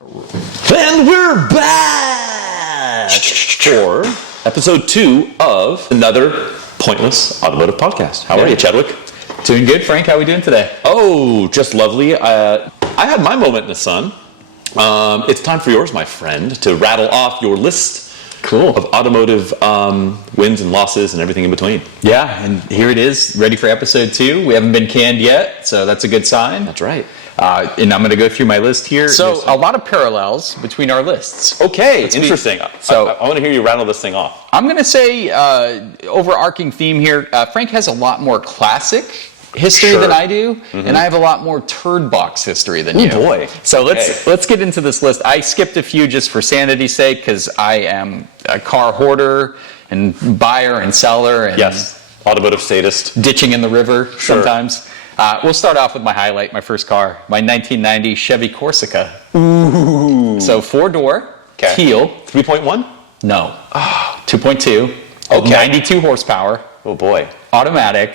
And we're back for episode 2 of another Pointless Automotive Podcast. How are you, Chadwick? Doing good, Frank. How are we doing today? Oh, just lovely. I had my moment in the sun. It's time for yours, my friend, to rattle off your list of automotive wins and losses and everything in between. Yeah, and here it is, ready for episode 2. We haven't been canned yet, so that's a good sign. That's right. And I'm going to go through my list here. So a lot of parallels between our lists. Okay, interesting. So I want to hear you rattle this thing off. I'm going to say overarching theme here. Frank has a lot more classic history than I do, and I have a lot more turd box history than you. Oh boy! So let's get into this list. I skipped a few just for sanity's sake because I am a car hoarder and buyer and seller and automotive statist, ditching in the river sometimes. We'll start off with my highlight, my first car, my 1990 Chevy Corsica. Ooh. So 4-door, teal. 3.1? No. 2.2. Okay. 92 horsepower. Oh boy. Automatic.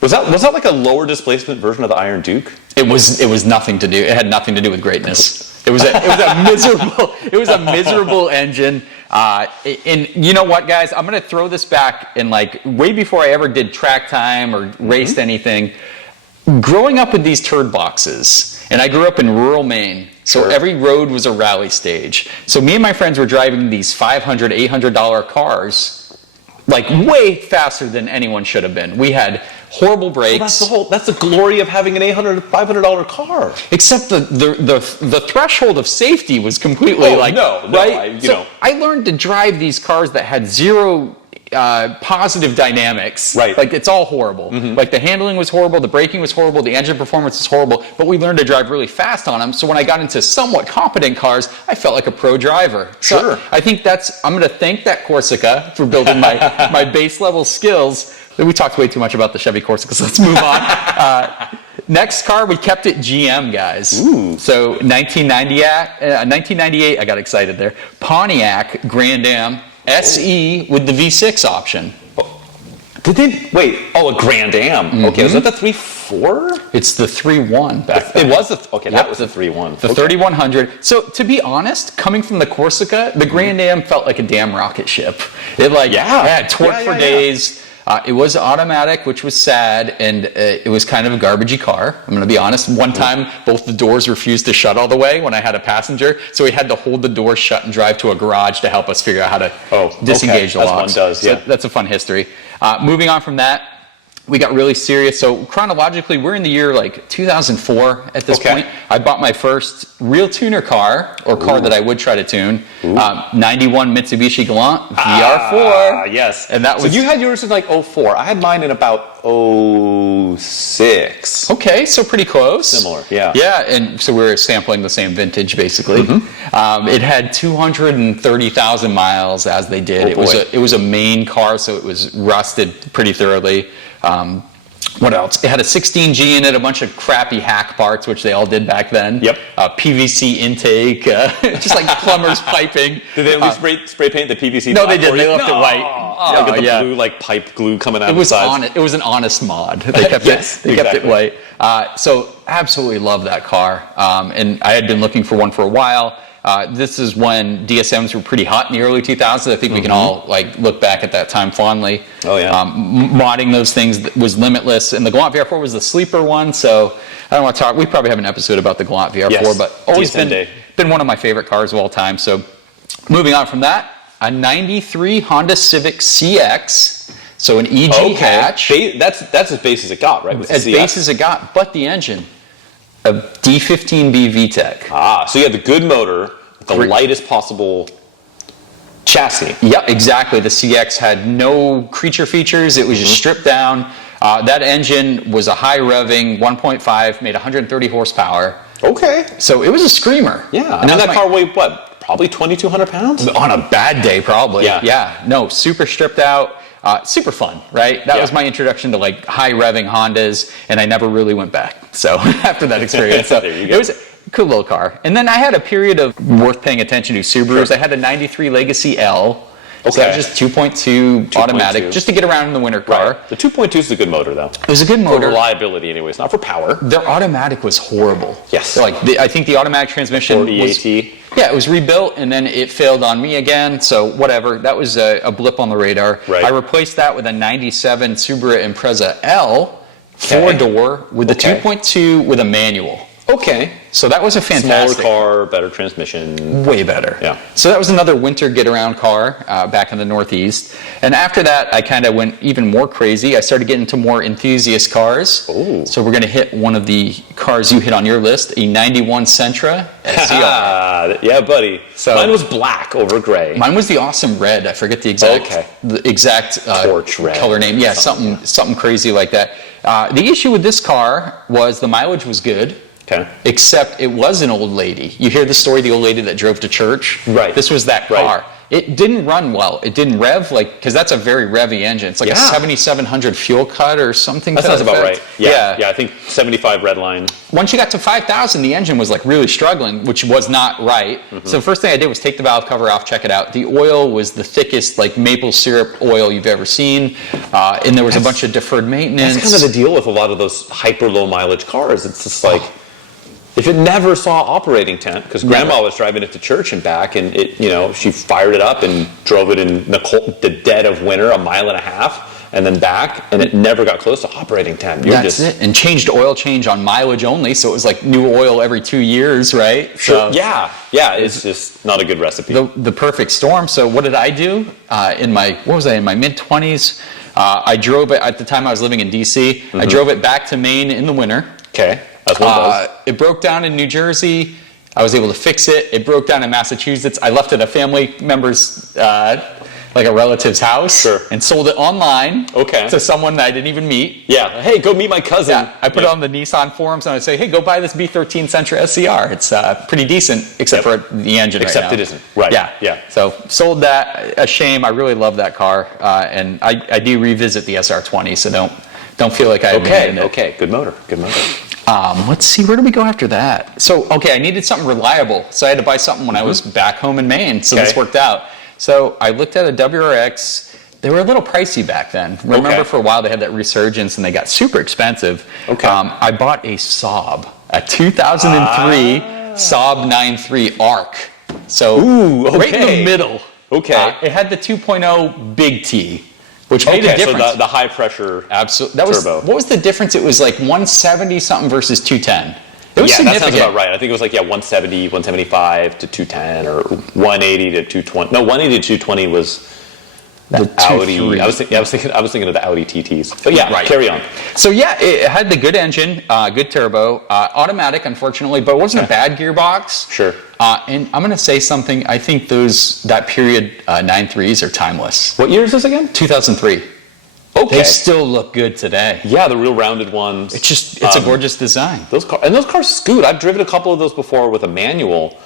Was that like a lower displacement version of the Iron Duke? It was nothing to do. It had nothing to do with greatness. It was a miserable engine. And you know what, guys? I'm going to throw this back in like way before I ever did track time or raced anything. Growing up with these turd boxes, and I grew up in rural Maine, so every road was a rally stage. So me and my friends were driving these $500, $800 cars, like way faster than anyone should have been. We had horrible brakes. Well, that's the glory of having an $500 car. Except the threshold of safety was completely I learned to drive these cars that had zero positive dynamics. Right. Like it's all horrible. Like the handling was horrible, the braking was horrible, the engine performance was horrible, but we learned to drive really fast on them. So when I got into somewhat competent cars, I felt like a pro driver. So I think I'm going to thank that Corsica for building my base level skills. We talked way too much about the Chevy Corsica, so let's move on. Next car, we kept it GM, guys. Ooh. So 1998, I got excited there. Pontiac Grand Am SE with the V6 option. Did they wait? Oh, a Grand Am. Okay, was that the 3.4? It's the 3.1 back then. It was that was the 3.1. The 3100. So to be honest, coming from the Corsica, the Grand Am felt like a damn rocket ship. It had torque for days. It was automatic, which was sad, and it was kind of a garbagey car. I'm going to be honest. One time, both the doors refused to shut all the way when I had a passenger, so we had to hold the door shut and drive to a garage to help us figure out how to disengage the locks. As one does, So that's a fun history. Moving on from that, we got really serious. So chronologically, we're in the year like 2004 at this point. I bought my first real tuner car, or car that I would try to tune. 91 Mitsubishi Galant VR4. Yes. And that was. So you had yours in like 04. I had mine in about 06. Okay, so pretty close. Similar, yeah. Yeah, and so we were sampling the same vintage basically. It had 230,000 miles as they did. It was a main car, so it was rusted pretty thoroughly. What else? It had a 16G in it, a bunch of crappy hack parts, which they all did back then. Yep. PVC intake, just like plumber's piping. Did they at least spray paint the PVC? No, they did. They left it white. The blue pipe glue coming out. It was honest. It was an honest mod. They kept it white. So absolutely love that car. And I had been looking for one for a while. This is when DSMs were pretty hot in the early 2000s. I think we can all look back at that time fondly. Oh yeah. Modding those things was limitless, and the Galant VR4 was the sleeper one. So I don't want to talk. We probably have an episode about the Galant VR4, but always been one of my favorite cars of all time. So moving on from that, a '93 Honda Civic CX. So an EG hatch. That's as base as it got, right? As base as it got, but the engine. A D15B VTEC. So you had the good motor, the lightest possible chassis. Yeah, exactly. The CX had no creature features. It was just stripped down. That engine was a high revving 1.5, made 130 horsepower. Okay. So it was a screamer. Yeah. And that car weighed what? Probably 2,200 pounds? On a bad day, probably. Yeah. No, super stripped out. Super fun, right? That was my introduction to high revving Hondas, and I never really went back. So after that experience, it was a cool little car. And then I had a period of worth paying attention to Subarus. I had a '93 Legacy L. So that was just 2.2 automatic, just to get around in the winter car. Right. The 2.2 is a good motor, though. It was a good motor. For reliability, anyways, not for power. Their automatic was horrible. Yes. I think the automatic transmission was... Yeah, it was rebuilt, and then it failed on me again, so whatever. That was a blip on the radar. Right. I replaced that with a 97 Subaru Impreza L, 4-door, with the 2.2 with a manual. Okay. So that was a fantastic smaller car, better transmission. Way better. Yeah. So that was another winter get-around car back in the Northeast. And after that, I kind of went even more crazy. I started getting into more enthusiast cars. Ooh. So we're going to hit one of the cars you hit on your list, a 91 Sentra SCR. Yeah, buddy. So mine was black over gray. Mine was the awesome red. I forget the exact torch red color name. Yeah, something crazy like that. The issue with this car was the mileage was good. Okay. Except it was an old lady. You hear the story, the old lady that drove to church? Right. This was that car. It didn't run well. It didn't rev, because that's a very revvy engine. It's like a 7,700 fuel cut or something. That sounds about right. Yeah, I think 75 red line. Once you got to 5,000, the engine was really struggling, which was not right. So the first thing I did was take the valve cover off, check it out. The oil was the thickest, maple syrup oil you've ever seen. And there was a bunch of deferred maintenance. That's kind of the deal with a lot of those hyper low mileage cars. It's just if it never saw operating temp, because Grandma was driving it to church and back, and she fired it up and drove it in the dead of winter, 1.5 miles, and then back, and it never got close to operating temp. That's it. And changed oil change on mileage only, so it was like new oil every 2 years, right? Sure. So it's just not a good recipe. The perfect storm. So what did I do in my mid-20s? I drove it at the time I was living in DC. I drove it back to Maine in the winter. Okay. It broke down in New Jersey. I was able to fix it. It broke down in Massachusetts. I left it at a family member's, a relative's house, and sold it online to someone that I didn't even meet. Yeah. Hey, go meet my cousin. Yeah. I put it on the Nissan forums, and I'd say, hey, go buy this B13 Sentra SCR. It's pretty decent, except for the engine Except right now. It isn't. Right. Yeah. So sold that. A shame. I really love that car, and I do revisit the SR20, so don't feel like I abandoned it. Okay. Good motor. Let's see, where do we go after that? So, I needed something reliable. So I had to buy something when I was back home in Maine. So this worked out. So I looked at a WRX. They were a little pricey back then. Remember for a while they had that resurgence and they got super expensive. I bought a Saab, a 2003 Saab 9.3 ARC. So right in the middle. It had the 2.0 Big T. Which made a difference. So the high pressure turbo. What was the difference? It was like 170 something versus 210. It was significant. That sounds about right. I think it was 170, 175 to 210, or 180 to 220. No, 180 to 220 was the Audi. I was thinking of the Audi TTs. But carry on. So it had the good engine, good turbo, automatic, unfortunately, but it wasn't a bad gearbox. Sure. And I'm going to say something. I think that period 9.3s are timeless. What year is this again? 2003. Okay. They still look good today. Yeah, the real rounded ones. It's a gorgeous design. Those cars scoot. I've driven a couple of those before with a manual,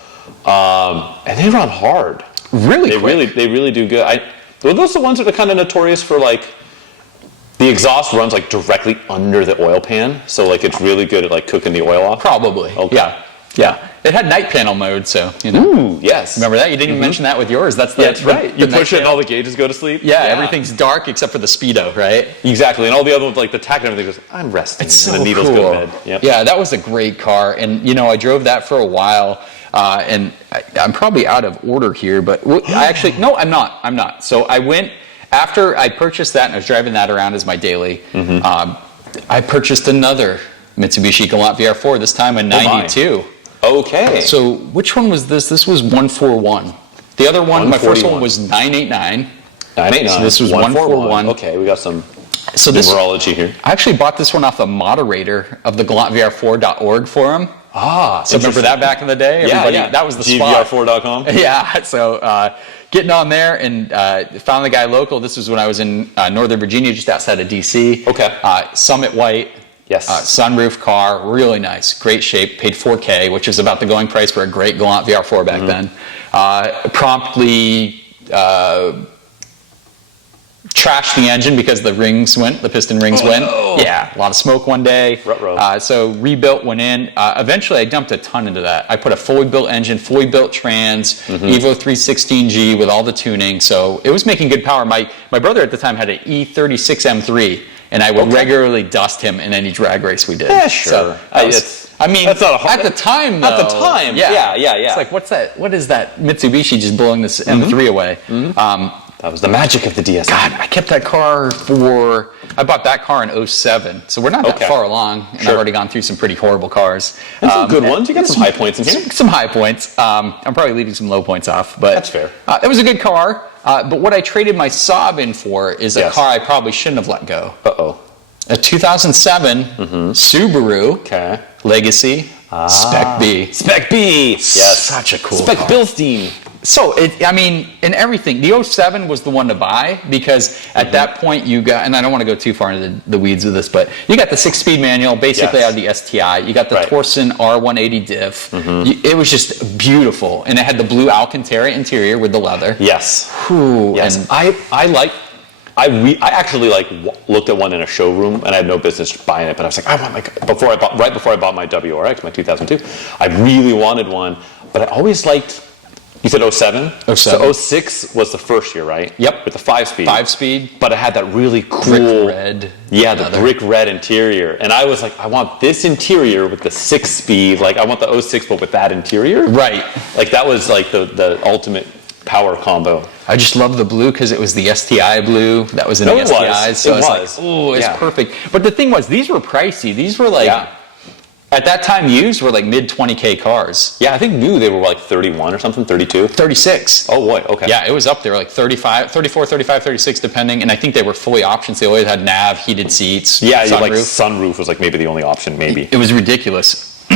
and they run hard. Really They really do good. Are those the ones that are kind of notorious for the exhaust runs directly under the oil pan, so it's really good at cooking the oil off? Probably. Okay. Yeah. It had night panel mode, so Ooh, yes. Remember that? You didn't even mention that with yours. That's right. You push it and all the gauges go to sleep. Yeah, everything's dark except for the speedo, right? Exactly, and all the other ones the tack and everything goes, I'm resting. It's so and the needles cool. go to bed. Yep. Yeah, that was a great car, and I drove that for a while. And I'm probably out of order here, but I'm not. So I went, after I purchased that and I was driving that around as my daily, I purchased another Mitsubishi Galant VR4, this time a 92. Okay. So which one was this? This was 141. The other one, my first one was 989. 989. So this was 141. Okay, we got some numerology here. I actually bought this one off the moderator of the GalantVR4.org forum. So remember that back in the day? Yeah. That was the spot. GVR4.com? Yeah, so getting on there and found the guy local. This was when I was in Northern Virginia, just outside of DC. Okay. Summit White. Yes. Sunroof car, really nice, great shape, paid $4K, which is about the going price for a great Galant VR4 back then. Promptly trashed the engine because the piston rings went. No. Yeah, a lot of smoke one day. Ruh-roh. So rebuilt, went in. Eventually, I dumped a ton into that. I put a fully built engine, fully built trans, Evo 316G with all the tuning. So it was making good power. My brother at the time had an E36 M3, and I would regularly dust him in any drag race we did. Yeah, sure. So that's not a hard, at the time, though. At the time, yeah. It's like, what's that? What is that Mitsubishi just blowing this M3 away? That was the magic of the DSM. God, I kept that car I bought that car in 07, so we're not that far along, and I've already gone through some pretty horrible cars. And some good ones. You got some high points in here. Some high points. I'm probably leaving some low points off, but that's fair. It was a good car, but what I traded my Saab in for is a car I probably shouldn't have let go. Uh-oh. A 2007 Subaru Legacy Spec B. Spec B! Yes. Such a cool Spec car. Bilstein. So, in everything, the 07 was the one to buy because at that point you got, and I don't want to go too far into the weeds of this, but you got the 6-speed manual basically out of the STI. You got the Torsen R180 diff. It was just beautiful. And it had the blue Alcantara interior with the leather. Yes. Whew, yes. And I actually looked at one in a showroom, and I had no business buying it. But I was like, I want right before I bought my WRX, my 2002, I really wanted one. But I always liked. You said 07? 07. So 06 was the first year, right? Yep. With the 5-speed. 5-speed. But it had that really cool brick red. Yeah, leather. the brick red interior. And I was like, I want this interior with the 6-speed. Like, I want the 06, but with that interior. Right. Like, that was like the ultimate power combo. I just love the blue because it was the STI blue that was in the STIs. So it's perfect. But the thing was, these were pricey. These were like, at that time used were like mid 20K cars. Yeah, I think new they were like 31 or something, 32. 36. Oh boy, okay. Yeah, it was up there like 35, 34, 35, 36 depending. And I think they were fully options. They always had nav, heated seats, yeah, sunroof. Like sunroof was like maybe the only option, maybe. It was ridiculous.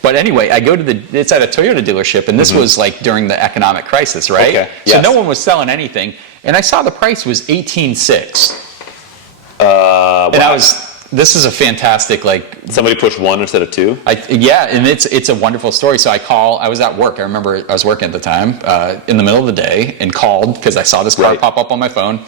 But anyway, I go to it's at a Toyota dealership, and this was like during the economic crisis, right? Okay. So no one was selling anything, and I saw the price was $18,600. And I was. This is a fantastic somebody pushed one instead of two. And it's a wonderful story. So I was at work. I remember I was working at the time in the middle of the day and called because I saw this car pop up on my phone,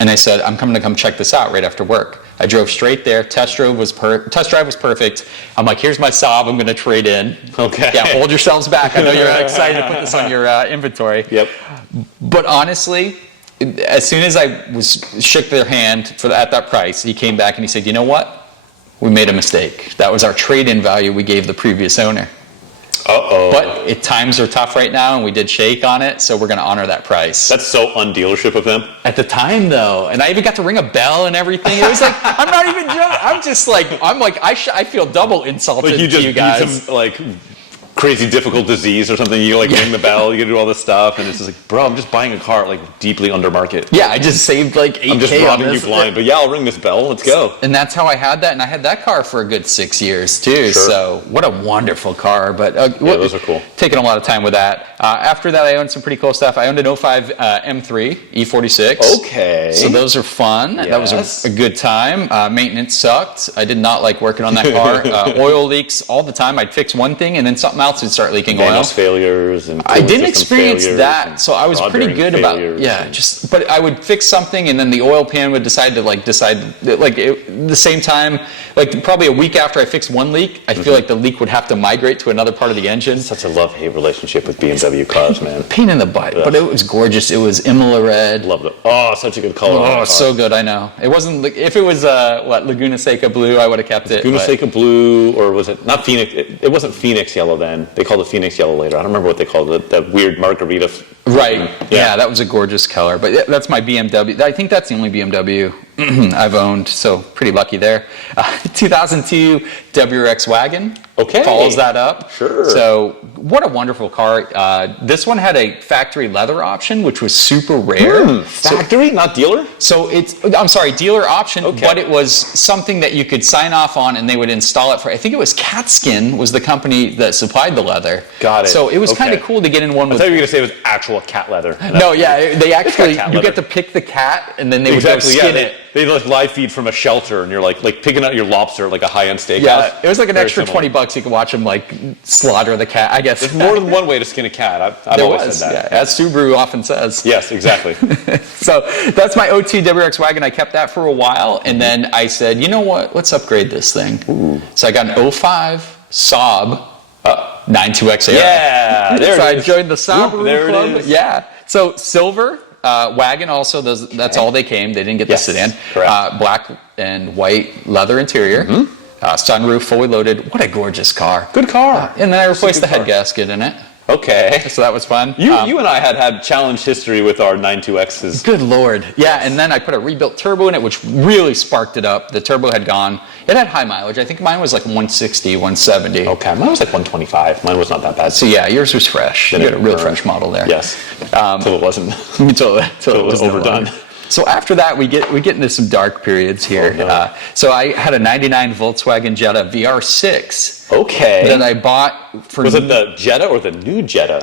and I said I'm coming to come check this out right after work. I drove straight there. Test drive was perfect. I'm like, here's my Saab. I'm going to trade in. Okay. Yeah, hold yourselves back. I know you're excited to put this on your inventory. Yep. But honestly, as soon as I shook their hand at that price, he came back and he said, you know what? We made a mistake. That was our trade-in value we gave the previous owner. Uh-oh. But times are tough right now, and we did shake on it, so we're going to honor that price. That's so un-dealership of him. At the time, though, and I even got to ring a bell and everything. It was like, I'm not even joking. I feel double insulted to you guys. Beat some, crazy difficult disease or something. You ring the bell, you do all this stuff, and it's just like, bro, I'm just buying a car deeply under market. Yeah, I just saved $8K. I'm just robbing you blind, but I'll ring this bell. Let's go. And that's how I had that, and I had that car for a good 6 years too. Sure. So what a wonderful car. But those are cool. Taking a lot of time with that. After that, I owned some pretty cool stuff. I owned an 05 M3 E46. Okay. So those are fun. Yes. That was a good time. Maintenance sucked. I did not like working on that car. Oil leaks all the time. I'd fix one thing, and then something else would start leaking oil. Failures and I didn't experience that, so I was pretty good about but I would fix something, and then the oil pan would decide the same time, probably a week after I fixed one leak, I feel like the leak would have to migrate to another part of the engine. Such a love-hate relationship with BMW cars, man. Pain in the butt, but it was gorgeous. It was Imola red. Loved it. Oh, such a good color. Oh, so good. I know. It wasn't. If it was Laguna Seca blue, I would have kept it. Laguna Seca blue, or was it not Phoenix? It wasn't Phoenix yellow then. They called it Phoenix yellow later. I don't remember what they called it. That weird margarita. Right. Yeah, that was a gorgeous color. But that's my BMW. I think that's the only BMW I've owned, so pretty lucky there. 2002 WRX wagon. Okay. Follows that up. Sure. So what a wonderful car. This one had a factory leather option, which was super rare. Factory, not dealer? So dealer option, but it was something that you could sign off on, and they would install it for, I think it was Catskin was the company that supplied the leather. Got it. So it was kind of cool to get in one with... I thought you were going to say it was actual cat leather. No, yeah, they actually, you get to pick the cat, and then they would go skin it. they like live feed from a shelter, and you're like picking out your lobster at like a high-end steakhouse. Yeah, it was like an Very extra similar. $20. You could watch them like slaughter the cat. I guess There's more than one way to skin a cat. I've there always was. said that. Yeah, as Subaru often says. Yes, exactly. So that's my OT WRX wagon. I kept that for a while, and then I said, you know what? Let's upgrade this thing. Ooh. So I got an 05 Saab 92XR. Yeah, there so it I is. joined the Saab Oop, there it club. is. Yeah. So silver wagon also. That's all they came. They didn't get the sedan. Correct. Black and white leather interior. Sunroof, fully loaded. What a gorgeous car. Good car. And then I replaced the head car. gasket in it. Okay. So that was fun. You and I had challenge history with our 92Xs. Good Lord. Yeah, and then I put a rebuilt turbo in it, which really sparked it up. The turbo had gone. It had high mileage. I think mine was like 160, 170. Okay, mine was like 125. Mine was not that bad. So yeah, yours was fresh. You had a real fresh model there. Yes. Until it wasn't. Until it was overdone. So after that, we get into some dark periods here. Oh, no. So I had a 99 Volkswagen Jetta VR6. Okay. That I bought for. Was it the Jetta or the new Jetta?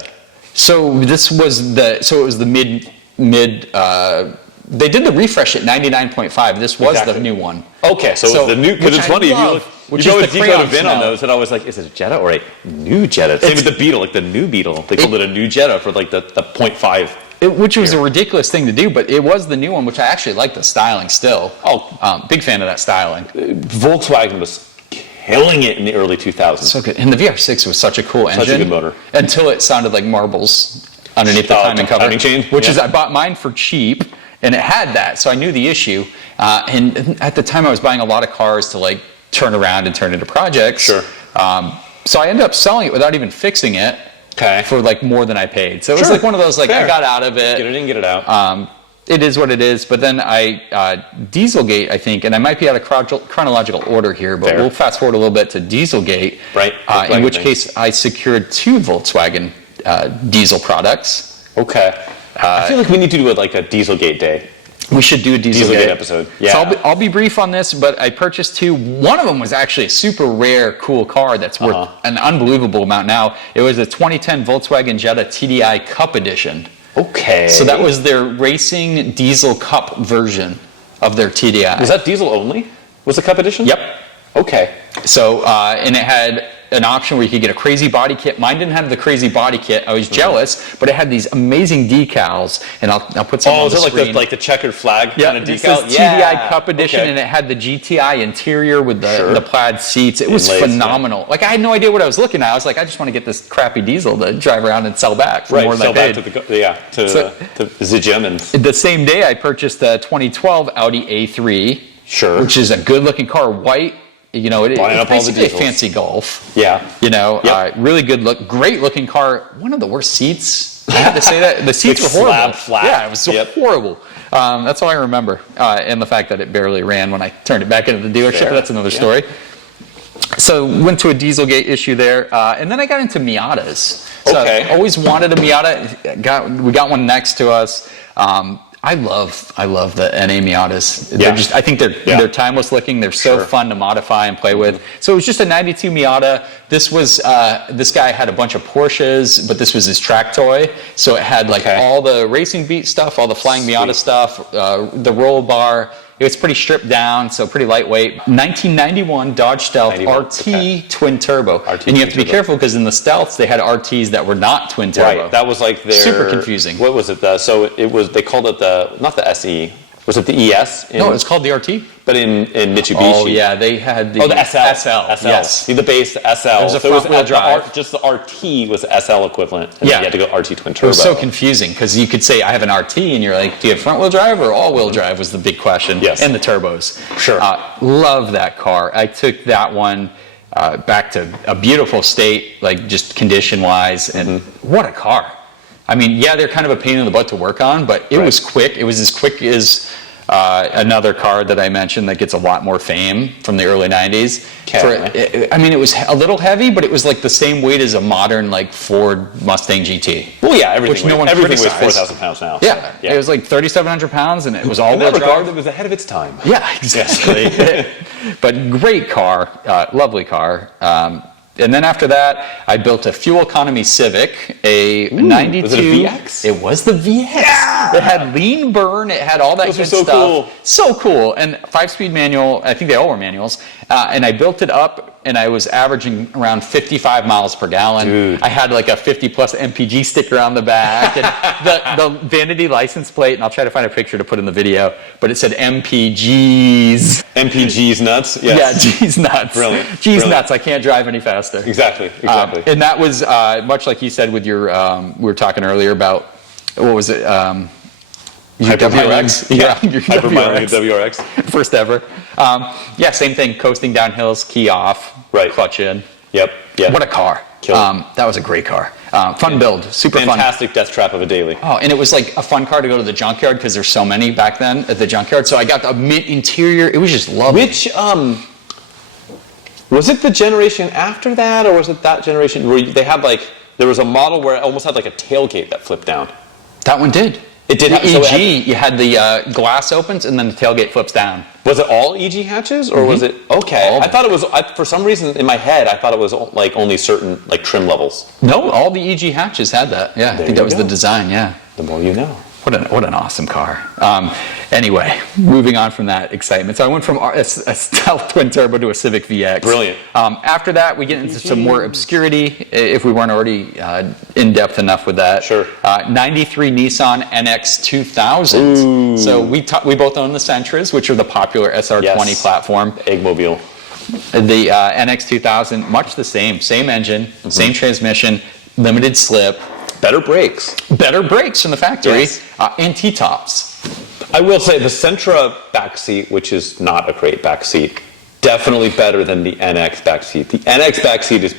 So this was it was the mid. They did the refresh at 99.5. This was the new one. Okay, so it was the new, because it's funny, which you is always the decode a crayon VIN on smell. those, and I was like, is it a Jetta or a new Jetta? Same with the Beetle, like the new Beetle. They called it a new Jetta for like the 0.5. Which was a ridiculous thing to do, but it was the new one, which I actually like the styling still. Big fan of that styling. Volkswagen was killing it in the early 2000s. So good. And the VR6 was such a cool engine. Such a good motor. Until it sounded like marbles underneath the timing cover. Timing chain? Which is, I bought mine for cheap, and it had that, so I knew the issue. And at the time, I was buying a lot of cars to like turn around and turn into projects. Sure. So I ended up selling it without even fixing it. Okay. For like more than I paid. So it was like one of those, like, Fair. I got out of it. Get it in, get it out. It is what it is. But then Dieselgate, I think, and I might be out of chronological order here, but we'll fast forward a little bit to Dieselgate. Right. In which case I secured 2 Volkswagen diesel products. Okay. I feel like we need to do like a Dieselgate day. We should do a Dieselgate episode. Yeah. So I'll be brief on this, but I purchased 2. One of them was actually a super rare, cool car that's worth an unbelievable amount now. It was a 2010 Volkswagen Jetta TDI Cup Edition. Okay. So that was their racing diesel cup version of their TDI. Was that diesel only? Was the Cup Edition? Yep. Okay. So, and it had an option where you could get a crazy body kit. Mine didn't have the crazy body kit. I was jealous, but it had these amazing decals, and I'll put some on the screen. Oh, is it like the checkered flag kind of this decal? is TDI Cup Edition, and it had the GTI interior with the plaid seats. It was phenomenal. Like, I had no idea what I was looking at. I was like, I just want to get this crappy diesel to drive around and sell back for more than I paid. Sell back to the Germans. The same day, I purchased a 2012 Audi A3, which is a good-looking car, white. You know, it's basically a fancy Golf. Yeah. You know, really good look, great looking car. One of the worst seats. I have to say that. The seats were horrible. Flat. Yeah, it was so horrible. That's all I remember. And the fact that it barely ran when I turned it back into the dealership. Fair. That's another story. So went to a Dieselgate issue there. And then I got into Miatas. So I always wanted a Miata. We got one next to us. I love the NA Miatas. They're just, I think they're timeless looking. They're so fun to modify and play with. So it was just a 92 Miata. This was, this guy had a bunch of Porsches, but this was his track toy. So it had like all the Racing Beat stuff, all the Flying Miata stuff, the roll bar. It was pretty stripped down, so pretty lightweight. 1991 Dodge Stealth RT twin turbo. And you have to be careful because in the Stealths they had RTs that were not twin turbo. Right, that was like their... Super confusing. What was it? So it was, they called it not the SE. Was it the ES? No, it was called the RT. But in Mitsubishi. Oh, yeah, they had the... Oh, the SL. SL, yes. The base SL. It was a front-wheel drive. Just the RT was the SL equivalent. And then you had to go RT twin turbo. It was so confusing because you could say, I have an RT, and you're like, do you have front-wheel drive or all-wheel drive was the big question. Yes. And the turbos. Sure. Love that car. I took that one back to a beautiful state, like just condition-wise, and what a car. I mean, yeah, they're kind of a pain in the butt to work on, but it was quick. It was as quick as another car that I mentioned that gets a lot more fame from the early 90s. I mean, it was a little heavy, but it was like the same weight as a modern like Ford Mustang GT. Well, yeah, everything weighs criticized. 4,000 pounds now. Yeah, it was like 3,700 pounds, and it was all-wheel drive. In that regard, it was ahead of its time. Yeah, exactly. But great car, lovely car. And then after that, I built a fuel economy Civic, a 92. Was it a VX? It was the VX. Yeah! It had lean burn. It had all that good stuff. Cool. So cool. And 5-speed manual. I think they all were manuals. And I built it up, and I was averaging around 55 miles per gallon. Dude. I had like a 50-plus MPG sticker on the back, and the vanity license plate. And I'll try to find a picture to put in the video. But it said MPGs. MPGs nuts. Yes. Yeah, G's nuts. Brilliant. G's nuts. I can't drive any faster. Exactly. And that was much like you said with your. We were talking earlier about what was it? Your WRX. Yeah, your Hypermiling WRX. First ever. Yeah, same thing. Coasting down hills, key off, right. Clutch in. Yep. What a car. That was a great car. Fun build, super Fantastic death trap of a daily. Oh, and it was like a fun car to go to the junkyard because there's so many back then at the junkyard. So I got the mint interior. It was just lovely. Which was it the generation after that, or was it that generation where they had like there was a model where it almost had like a tailgate that flipped down? That one did. It did. The EG, you had the glass opens and then the tailgate flips down. Was it all EG hatches, or was it okay? I thought it was. For some reason in my head, I thought it was like only certain like trim levels. No, all the EG hatches had that. Yeah, I think that was the design. Yeah. The more you know. What an awesome car. Anyway, moving on from that excitement. So I went from a stealth twin turbo to a Civic VX. Brilliant. After that, we get into some more obscurity, if we weren't already in depth enough with that. Sure. 93 Nissan NX 2000. Ooh. So we both own the Sentras, which are the popular SR20 platform. Eggmobile. The NX 2000, much the same engine, same transmission, limited slip. Better brakes from the factory, and T-tops. I will say the Sentra backseat, which is not a great backseat, definitely better than the NX backseat. The NX backseat is,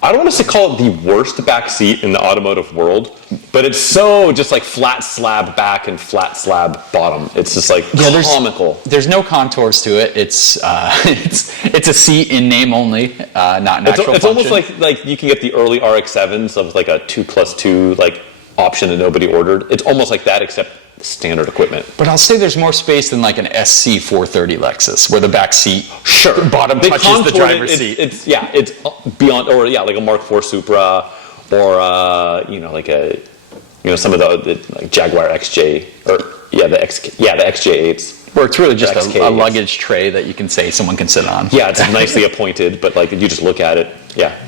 I don't want to call it the worst backseat in the automotive world, but it's so just like flat slab back and flat slab bottom. It's just like comical. There's no contours to it. It's a seat in name only, not natural function. It's almost like you can get the early RX-7s of like a 2+2 like option that nobody ordered. It's almost like that except standard equipment. But I'll say there's more space than like an SC 430 Lexus, where the back seat bottom touches the driver's seat. It's beyond, or like a Mark IV Supra, or some of the like Jaguar XJ, or the XJ8s. Where it's really just a luggage tray that you can say someone can sit on. Yeah, it's nicely appointed, but like you just look at it,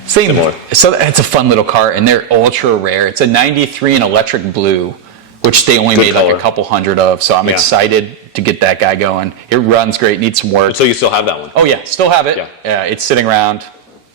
similar. So it's a fun little car, and they're ultra rare. It's a 93 in electric blue, which they only made like a couple hundred of, so I'm excited to get that guy going. It runs great, needs some work. So you still have that one? Oh yeah, still have it. Yeah. It's sitting around.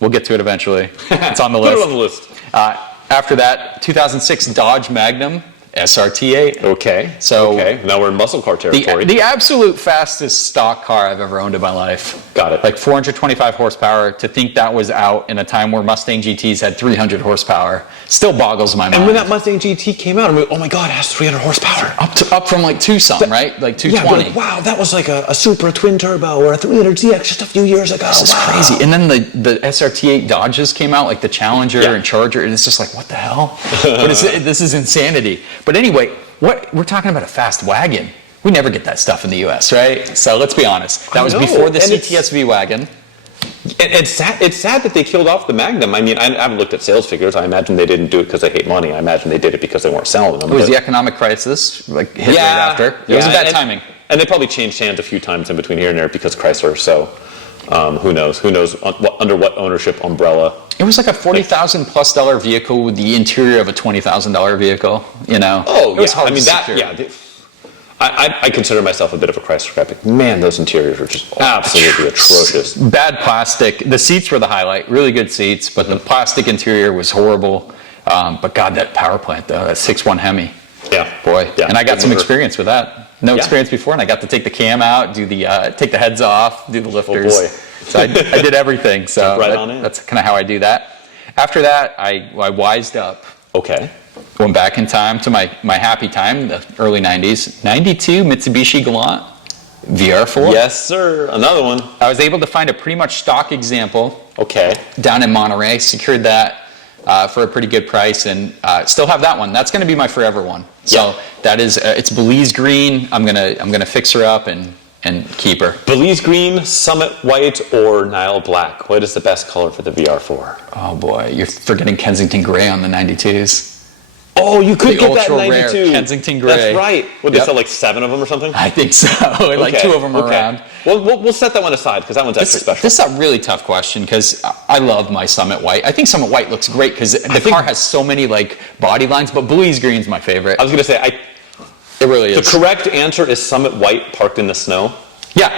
We'll get to it eventually. It's on the list. Put it on the list. After that, 2006 Dodge Magnum SRT8. Okay, now we're in muscle car territory. The absolute fastest stock car I've ever owned in my life. Got it. Like 425 horsepower. To think that was out in a time where Mustang GTs had 300 horsepower still boggles my mind. And when that Mustang GT came out, I'm like, oh my god, it has 300 horsepower. Up from like 2-something, right? Like 220. Yeah, wow, that was like a Supra twin turbo or a 300ZX just a few years ago. This is crazy. And then the SRT8 Dodges came out, like the Challenger and Charger, and it's just like, what the hell? This is insanity. But anyway, we're talking about a fast wagon. We never get that stuff in the US, right? So let's be honest. That was before the CTSV wagon. It's sad that they killed off the Magnum. I mean, I haven't looked at sales figures. I imagine they didn't do it because they hate money. I imagine they did it because they weren't selling them. It was the economic crisis, like hit right after. It was a bad timing. And they probably changed hands a few times in between here and there because Chrysler. So who knows? Who knows under what ownership umbrella? It was like a $40,000+ vehicle with the interior of a $20,000 vehicle. You know. Oh, it was hard to that. secure. Yeah. I consider myself a bit of a Chrysler guy. Man, those interiors are just absolutely atrocious. Bad plastic. The seats were the highlight. Really good seats, but the plastic interior was horrible. But God, that power plant though, that 6.1 Hemi. Yeah. Boy. Yeah. And I got some experience with that. No experience before, and I got to take the cam out, do the take the heads off, do the lifters. Oh boy. So I did everything. So that's kind of how I do that. After that, I wised up. Okay. Went back in time to my happy time, the early 90s. 92 Mitsubishi Galant VR4. Yes, sir. Another one. I was able to find a pretty much stock example. Okay. Down in Monterey. Secured that for a pretty good price, and still have that one. That's going to be my forever one. So that is, it's Belize green. I'm gonna fix her up and and keeper. Belize green, Summit white, or Nile black? What is the best color for the VR4? Oh boy, you're forgetting Kensington gray on the 92s. Oh, you could The get that in ultra 92. rare Kensington gray. That's right. Would they Yep. sell like 7 of them or something? I think so. Like 2 of them around. Well, we'll set that one aside because that one's extra special. This is a really tough question because I love my Summit white. I think Summit white looks great because the car has so many like body lines, but Belize green's my favorite. I was going to say, It really is. the correct answer is Summit white parked in the snow. Yeah.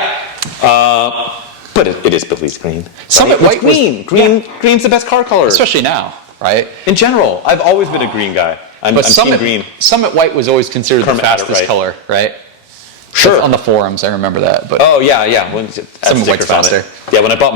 But it is Belize green. Summit Right? white It's was- green. Green's the best car color. Especially now, right? In general, I've always been a green guy. I'm team Summit green. Summit white was always considered Kermit the had it fastest right. color, right? Sure. On the forums, I remember that. But Oh yeah. When Summit white's faster. Yeah, when I bought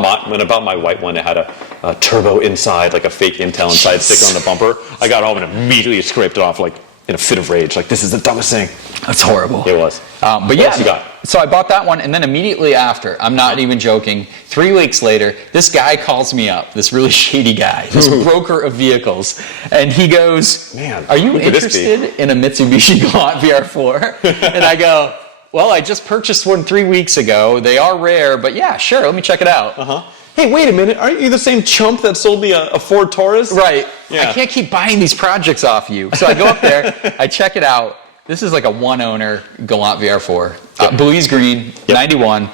my white one, it had a turbo inside, like a fake Intel inside sticker on the bumper. I got home and immediately scraped it off, like in a fit of rage. Like, this is the dumbest thing. that's horrible. It was. But What yeah, else you got? so I bought that one, and then immediately after, I'm not even joking, 3 weeks later, this guy calls me up, this really shady guy, this broker of vehicles, and he goes, Man, are you who could this be?" interested in a Mitsubishi Galant VR4? And I go, well, I just purchased one 3 weeks ago. They are rare, but yeah, sure, let me check it out. Hey, wait a minute. Aren't you the same chump that sold me a Ford Taurus? Right. Yeah. I can't keep buying these projects off you. So I go up there, I check it out. This is like a one-owner Galant VR4. Belize green, 91.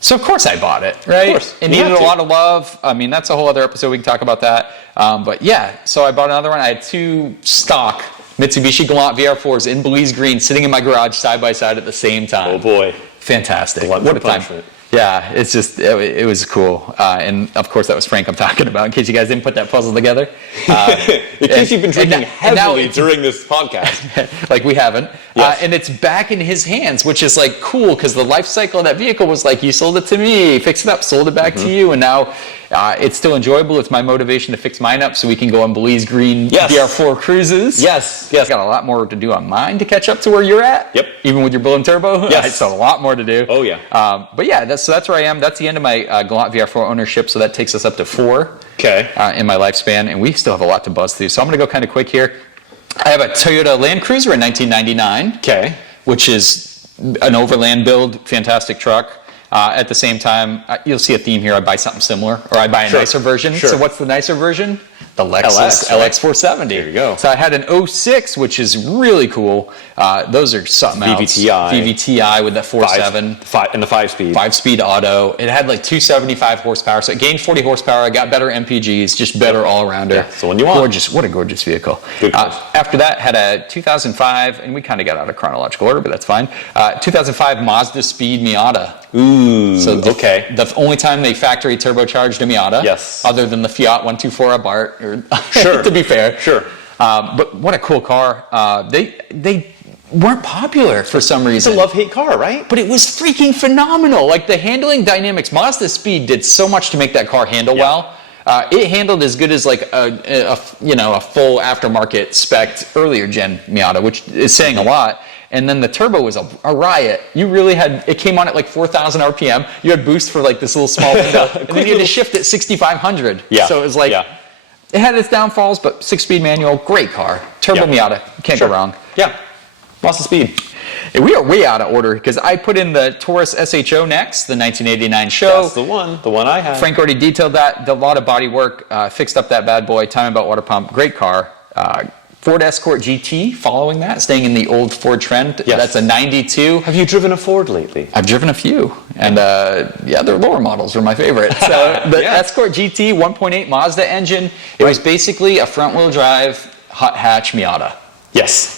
So of course I bought it, right? Of course. It You needed have a to. lot of love. I mean, that's a whole other episode. We can talk about that. But yeah, so I bought another one. I had 2 stock Mitsubishi Galant VR4s in Belize green sitting in my garage side by side at the same time. Oh boy. Fantastic. Glutton What a for time. punishment. Yeah, it's just, it was cool. And of course, that was Frank I'm talking about, in case you guys didn't put that puzzle together. In case you've been drinking and now heavily it's- during this podcast. like we haven't. Yes. And it's back in his hands, which is like cool because the life cycle of that vehicle was like, you sold it to me, fixed it up, sold it back to you, and now it's still enjoyable. It's my motivation to fix mine up so we can go on Belize green Yes. VR4 cruises. Yes. Got a lot more to do on mine to catch up to where you're at. Yep. Even with your Bull and Turbo. Yes. I still have a lot more to do. Oh, yeah. But yeah, that's where I am. That's the end of my Galant VR4 ownership. So that takes us up to 4 Okay. in my lifespan, and we still have a lot to buzz through. So I'm going to go kind of quick here. I have a Toyota Land Cruiser in 1999, Okay. which is an overland build, fantastic truck. At the same time, you'll see a theme here. I buy something similar, or I buy a Sure. nicer version. Sure. So what's the nicer version? The Lexus LX, right? LX470. There you go. So I had an 06, which is really cool. Those are something else. VVTi. VVTi with that 4.7. And the 5-speed. 5-speed auto. It had like 275 horsepower, so it gained 40 horsepower. I got better MPGs, just better all-rounder. Yeah, it's the one you want. Gorgeous, what a gorgeous vehicle. Good cars. After that, had a 2005, and we kind of got out of chronological order, but that's fine. 2005 Mazda Speed Miata. Ooh. So okay. The only time they factory turbocharged a Miata, Yes. other than the Fiat 124 Abarth, Sure. to be fair. Sure. But what a cool car. They weren't popular for some reason. It's a love-hate car, right? But it was freaking phenomenal. Like the handling dynamics, Mazda Speed did so much to make that car handle well. It handled as good as like a full aftermarket spec earlier gen Miata, which is saying a lot. And then the turbo was a riot. You really had, it came on at like 4,000 RPM. You had boost for like this little small window. And then you had to shift at 6,500. Yeah. So it was like, Yeah. it had its downfalls, but 6-speed manual, great car. Turbo Yeah. Miata, can't Sure. go wrong. Yeah. Lots of speed. And we are way out of order because I put in the Taurus SHO next, the 1989 show. That's the one I had. Frank already detailed that. Did a lot of body work, fixed up that bad boy, timing belt, water pump, great car. Ford Escort GT following that, staying in the old Ford trend. Yes. That's a 92. Have you driven a Ford lately? I've driven a few, and their lower models were my favorite. So the Yeah. Escort GT 1.8 Mazda engine, it was basically a front-wheel drive hot hatch Miata. Yes.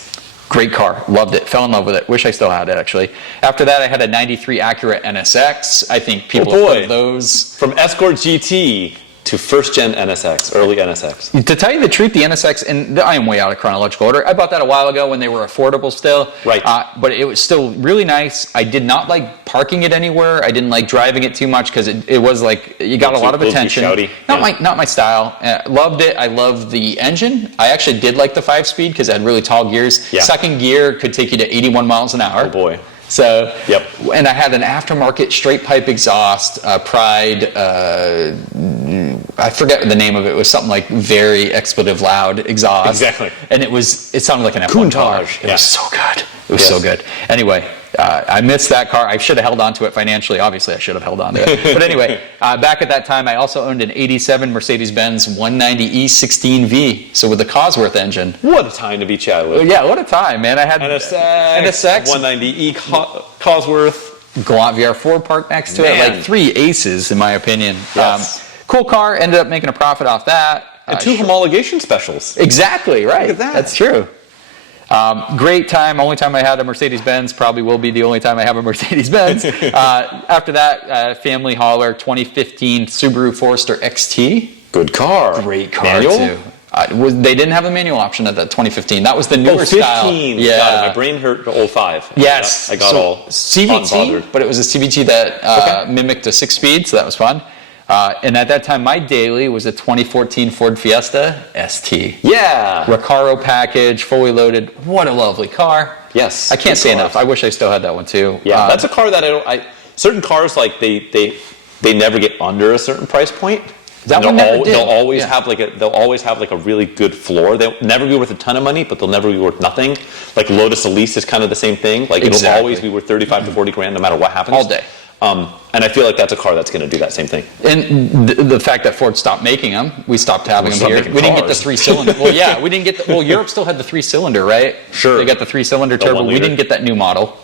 Great car, loved it, fell in love with it. Wish I still had it actually. After that, I had a 93 Acura NSX. I think people have heard of those. From Escort GT to first gen NSX, early NSX. To tell you the truth, the NSX, and I am way out of chronological order. I bought that a while ago when they were affordable still. Right. But it was still really nice. I did not like parking it anywhere. I didn't like driving it too much because it was like, you got a lot of attention. Shouty. Not my style. Loved it. I loved the engine. I actually did like the 5-speed because it had really tall gears. Yeah. Second gear could take you to 81 miles an hour. Oh boy. So, Yep. And I had an aftermarket straight pipe exhaust, Pride, I forget the name of it. It was something like very expletive loud exhaust. Exactly. And it sounded like an F1 car. Countach, It yeah. was so good. It was so good. Anyway, I missed that car. I should have held on to it financially. Obviously, I should have held on to it. But anyway, back at that time, I also owned an 87 Mercedes-Benz 190 E16V, so with the Cosworth engine. What a time to be Chadwick. Yeah, what a time, man. I had NSX 190E Cosworth. Galant VR4 parked next to it. Like 3 aces, in my opinion. Yes. Cool car. Ended up making a profit off that. And 2 homologation specials. Exactly, right. Look at that. That's true. Great time. Only time I had a Mercedes-Benz. Probably will be the only time I have a Mercedes-Benz. After that, family hauler, 2015 Subaru Forester XT. Good car. Great car, Manual? too. They didn't have the manual option at that 2015. That was the newer style. 15. Yeah. Got it. My brain hurt to 05. Yes. I got all CVT, but it was a CVT that mimicked a 6-speed, so that was fun. And at that time, my daily was a 2014 Ford Fiesta ST. Yeah. Recaro package, fully loaded. What a lovely car. Yes. I can't say enough. I wish I still had that one too. Yeah, that's a car that certain cars, like they never get under a certain price point. That one never did. They'll always have like a really good floor. They'll never be worth a ton of money, but they'll never be worth nothing. Like Lotus Elise is kind of the same thing. Like it'll always be worth 35 to 40 grand no matter what happens. All day. And I feel like that's a car that's going to do that same thing. And the fact that Ford stopped making them, we stopped having them here. We didn't get the 3-cylinder. Well, yeah, we didn't get Europe still had the 3-cylinder, right? Sure. They got the 3-cylinder turbo. We didn't get that new model.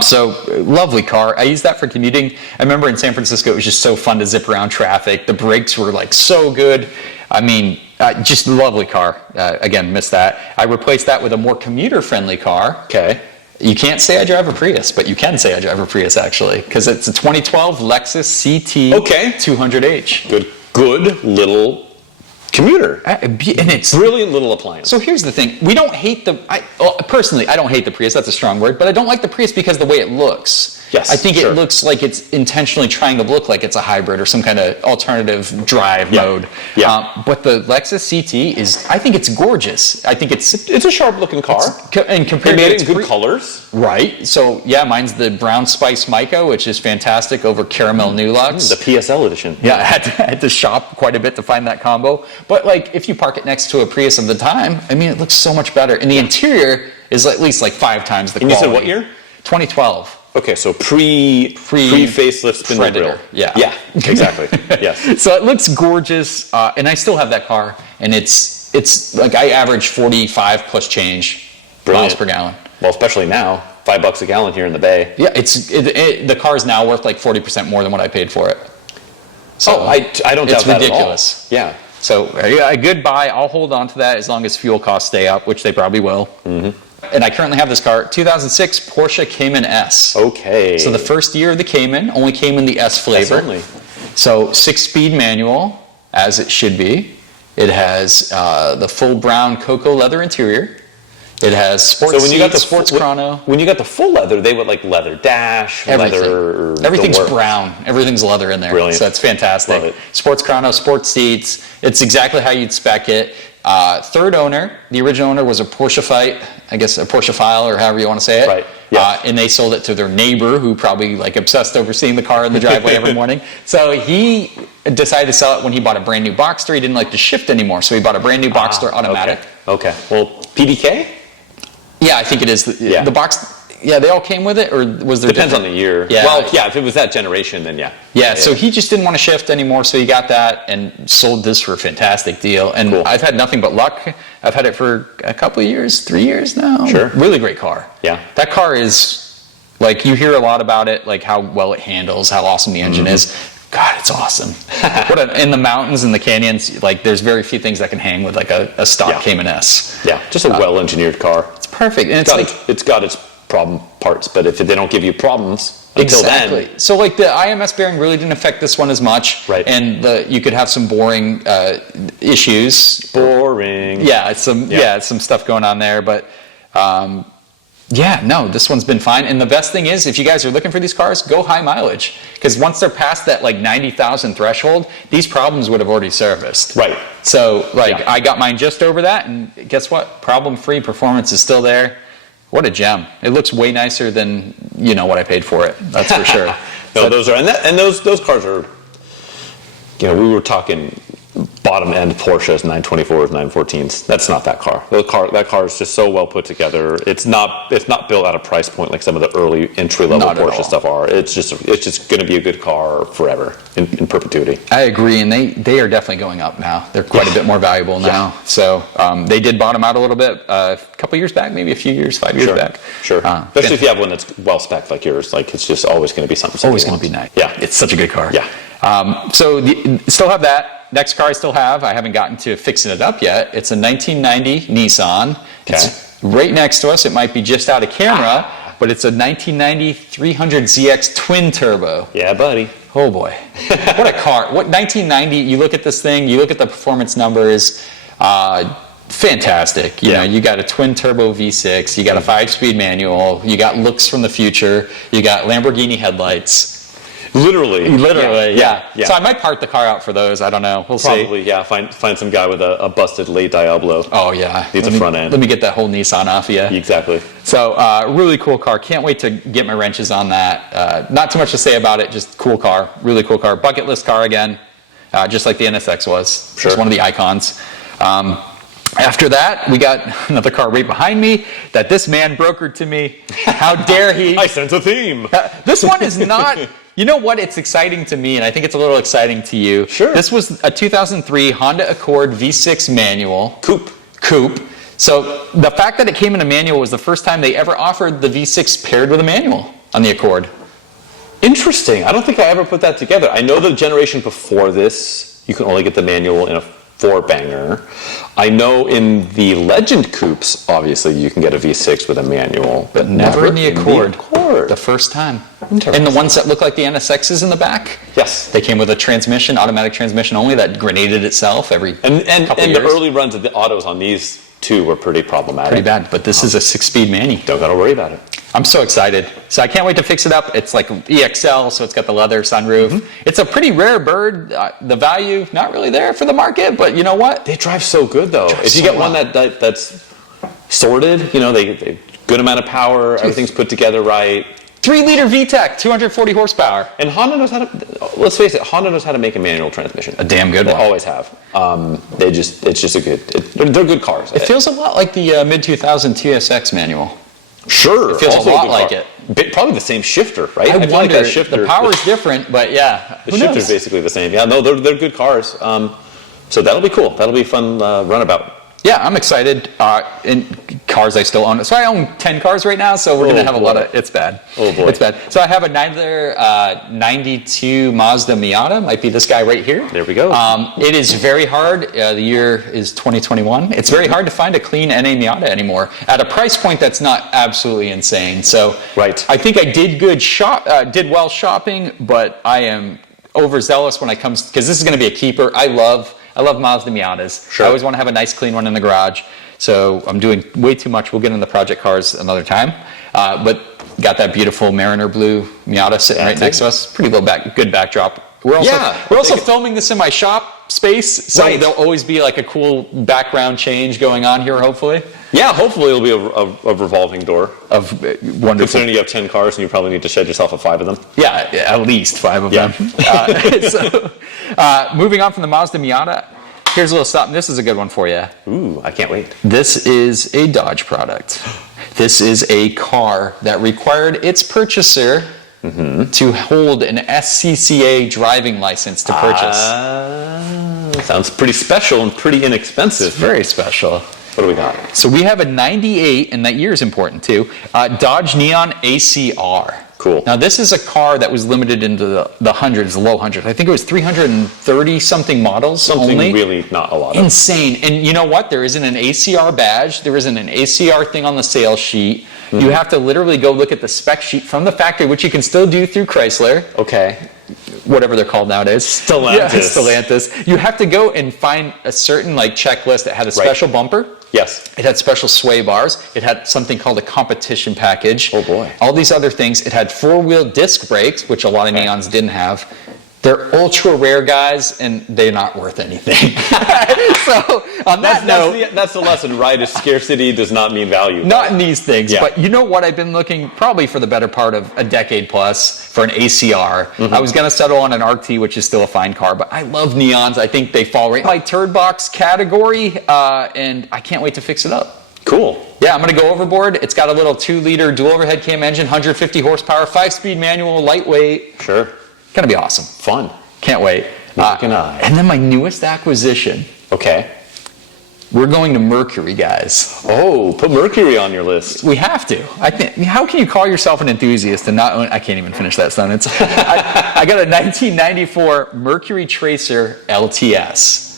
So lovely car. I used that for commuting. I remember in San Francisco, it was just so fun to zip around traffic. The brakes were like so good. I mean, just a lovely car. Again, missed that. I replaced that with a more commuter-friendly car. Okay. You can't say I drive a Prius, but you can say I drive a Prius actually, because it's a 2012 Lexus CT 200H. Good little commuter. And it's Brilliant little appliance. So here's the thing. We don't hate personally, I don't hate the Prius. That's a strong word. But I don't like the Prius because of the way it looks. Yes, I think it looks like it's intentionally trying to look like it's a hybrid or some kind of alternative drive mode. Yeah. But the Lexus CT I think it's gorgeous. I think it's a sharp looking car. And compared They to made it in good colors. Right. So yeah, mine's the brown spice mica, which is fantastic over caramel Nulux. The PSL edition. Yeah, I had to shop quite a bit to find that combo. But like, if you park it next to a Prius of the time, I mean, it looks so much better. And the interior is at least like 5 times the quality. And you said what year? 2012. Okay, so pre facelift spindle grill. Yeah, exactly. Yes. So it looks gorgeous, and I still have that car, and it's like I average 45 plus change miles per gallon. Well, especially now, $5 a gallon here in the Bay. Yeah, the car is now worth like 40% more than what I paid for it. So I don't doubt that ridiculous. at all. Yeah. So a good buy. I'll hold on to that as long as fuel costs stay up, which they probably will. And I currently have this car, 2006 Porsche Cayman S. Okay. So the first year of the Cayman only came in the S flavor. Only. So 6-speed manual, as it should be. It has the full brown cocoa leather interior. It has sports seats, sports chrono. When you got the full leather, they would like leather dash, leather. Everything's brown. Everything's leather in there. Brilliant. So that's fantastic. Love it. Sports chrono, sports seats. It's exactly how you'd spec it. Third owner. The original owner was a Porsche fight, I guess a Porsche file or however you want to say it. Right. Yeah. And they sold it to their neighbor who probably like obsessed over seeing the car in the driveway every morning. So he decided to sell it when he bought a brand new Boxster. He didn't like to shift anymore, so he bought a brand new Boxster automatic. Okay. Well, PDK? Yeah, I think it is. The box. Yeah, they all came with it, or was there? Depends on the year. Yeah. Well, yeah, if it was that generation, then yeah. Yeah, so he just didn't want to shift anymore, so he got that and sold this for a fantastic deal. And Cool. I've had nothing but luck. I've had it for a couple of years, 3 years now. Sure. Really great car. Yeah. That car is, like, you hear a lot about it, like how well it handles, how awesome the engine is. God, it's awesome. In the mountains and the canyons, like, there's very few things that can hang with like a stock Cayman S. Yeah, just a well-engineered car. It's perfect. And It's got its problem parts, but if they don't give you problems until then. So like the IMS bearing really didn't affect this one as much. Right. And you could have some boring issues. Boring. Yeah, some stuff going on there, but this one's been fine. And the best thing is, if you guys are looking for these cars, go high mileage, because once they're past that like 90,000 threshold, these problems would have already serviced. Right. So I got mine just over that, and guess what? Problem-free performance is still there. What a gem! It looks way nicer than what I paid for it. That's for sure. No, those cars are. we were talking bottom end Porsches, 924s, 914s. That's not that car. That car is just so well put together. It's not built at a price point like some of the early entry level Porsche stuff are. It's just going to be a good car forever in perpetuity. I agree, and they are definitely going up now. They're quite a bit more valuable now. So they did bottom out a little bit a couple years back, maybe a few years, 5 years back. Sure. Especially if you have one that's well spec'd like yours. Like it's just always going to be something. Always going to be nice. Yeah, it's such a good car. Yeah. Still have that. Next car I still have. I haven't gotten to fixing it up yet. It's a 1990 Nissan. Okay. It's right next to us. It might be just out of camera, but it's a 1990 300ZX twin turbo. Yeah, buddy. Oh boy, what a car! What 1990? You look at this thing. You look at the performance numbers. Fantastic. You know, you got a twin turbo V6. You got a 5-speed manual. You got looks from the future. You got Lamborghini headlights. Literally, yeah. So I might part the car out for those. I don't know. We'll see. Probably, yeah. Find some guy with a busted late Diablo. Oh yeah, Needs a front end. Let me get that whole Nissan off you. Exactly. So really cool car. Can't wait to get my wrenches on that. Not too much to say about it. Just cool car. Really cool car. Bucket list car again. Just like the NSX was. Sure. It's one of the icons. After that, we got another car right behind me that this man brokered to me. How dare he? I sense a theme. This one is not. You know what? It's exciting to me, and I think it's a little exciting to you. Sure. This was a 2003 Honda Accord V6 manual. Coupe. So the fact that it came in a manual was the first time they ever offered the V6 paired with a manual on the Accord. Interesting. I don't think I ever put that together. I know the generation before this, you can only get the manual in a 4-banger. I know in the Legend coupes, obviously, you can get a V6 with a manual, but Never in the Accord. Accord. The first time. Interesting. And the ones that look like the NSXs in the back? Yes. They came with a transmission, automatic transmission only, that grenaded itself every couple And years. the early runs of the autos on these two were pretty problematic. Pretty bad, but this is a 6-speed manual. Don't gotta worry about it. I'm so excited. So I can't wait to fix it up. It's like EXL, so it's got the leather sunroof. It's a pretty rare bird. The value, not really there for the market, but you know what? They drive so good, though. If you get one that's sorted, they good amount of power, everything's put together right. 3-liter VTEC, 240 horsepower. And Honda knows how to, let's face it, Honda knows how to make a manual transmission. A damn good one. They always have. It's just a good, they're good cars. It feels a lot like the mid-2000 TSX manual. Sure. It feels a lot like it. Probably the same shifter, right? I feel like that shifter. The power's different, but yeah. The shifter's basically the same. Yeah, no, they're good cars. So that'll be cool. That'll be a fun runabout. Yeah, I'm excited. In cars I still own. So I own 10 cars right now, so we're going to have a lot of, it's bad. Oh boy. It's bad. So I have another 92 Mazda Miata, might be this guy right here. There we go. It is very hard. The year is 2021. It's very hard to find a clean NA Miata anymore at a price point that's not absolutely insane. So right. I think I did did well shopping, but I am overzealous when it comes, because this is going to be a keeper. I love Mazda Miatas. Sure. I always want to have a nice clean one in the garage. So I'm doing way too much. We'll get into project cars another time. But got that beautiful Mariner blue Miata sitting right next to us. Pretty good backdrop. We're also filming this in my shop space. So there'll always be like a cool background change going on here, hopefully. Yeah, hopefully it'll be a revolving door. Of wonderful. Considering you have 10 cars and you probably need to shed yourself of 5 of them. Yeah, at least 5 of them. Moving on from the Mazda Miata, here's a little something. This is a good one for you. Ooh, I can't wait. This is a Dodge product. This is a car that required its purchaser to hold an SCCA driving license to purchase. Sounds pretty special and pretty inexpensive. It's very special. What do we got? So we have a 98, and that year is important too, Dodge Neon ACR. Cool. Now this is a car that was limited into the hundreds, low hundreds. I think it was 330 something models. Something only. Really not a lot of. Insane. And you know what? There isn't an ACR badge. There isn't an ACR thing on the sales sheet. You have to literally go look at the spec sheet from the factory, which you can still do through Chrysler. Okay. Whatever they're called nowadays. Stellantis. Yeah, Stellantis. You have to go and find a certain checklist that had a special bumper. Yes. It had special sway bars. It had something called a competition package. Oh boy. All these other things. It had 4-wheel disc brakes, which a lot of Neons didn't have. They're ultra rare, guys, and they're not worth anything. So on that note, that's the lesson, right? Is scarcity does not mean value. not in these things, Yeah. but you know what? I've been looking probably for the better part of a decade plus for an ACR. I was going to settle on an RT, which is still a fine car, but I love neons. I think they fall right in my turd box category, and I can't wait to fix it up. Cool. Yeah, I'm going to go overboard. It's got a little 2-liter dual overhead cam engine, 150 horsepower, 5-speed manual, lightweight. Sure. Going to be awesome. Fun. Can't wait. Neither can I. And then my newest acquisition. Okay. We're going to Mercury, guys. Oh, put Mercury on your list. We have to. I think. How can you call yourself an enthusiast and not own? I can't even finish that sentence. I got a 1994 Mercury Tracer LTS,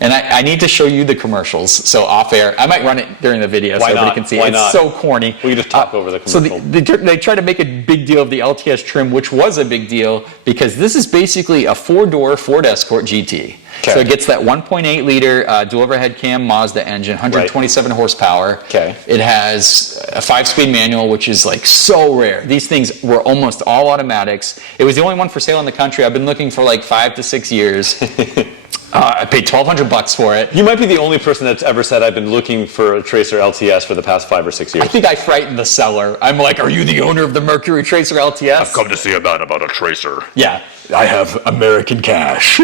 and I need to show you the commercials. So off air, I might run it during the video so everybody can see. Why It's not? so corny. We can just talk over the commercial. So they try to make a big deal of the LTS trim, which was a big deal because this is basically a 4-door Ford Escort GT. Okay. So it gets that 1.8 liter dual overhead cam Mazda engine, 127 horsepower. Okay. It has a 5-speed manual, which is like so rare. These things were almost all automatics. It was the only one for sale in the country. I've been looking for like 5 to 6 years. I paid $1,200 for it. You might be the only person that's ever said I've been looking for a Tracer LTS for the past 5 or 6 years. I think I frightened the seller. I'm like, "Are you the owner of the Mercury Tracer LTS?" I've come to see a man about a Tracer. Yeah, I have American cash.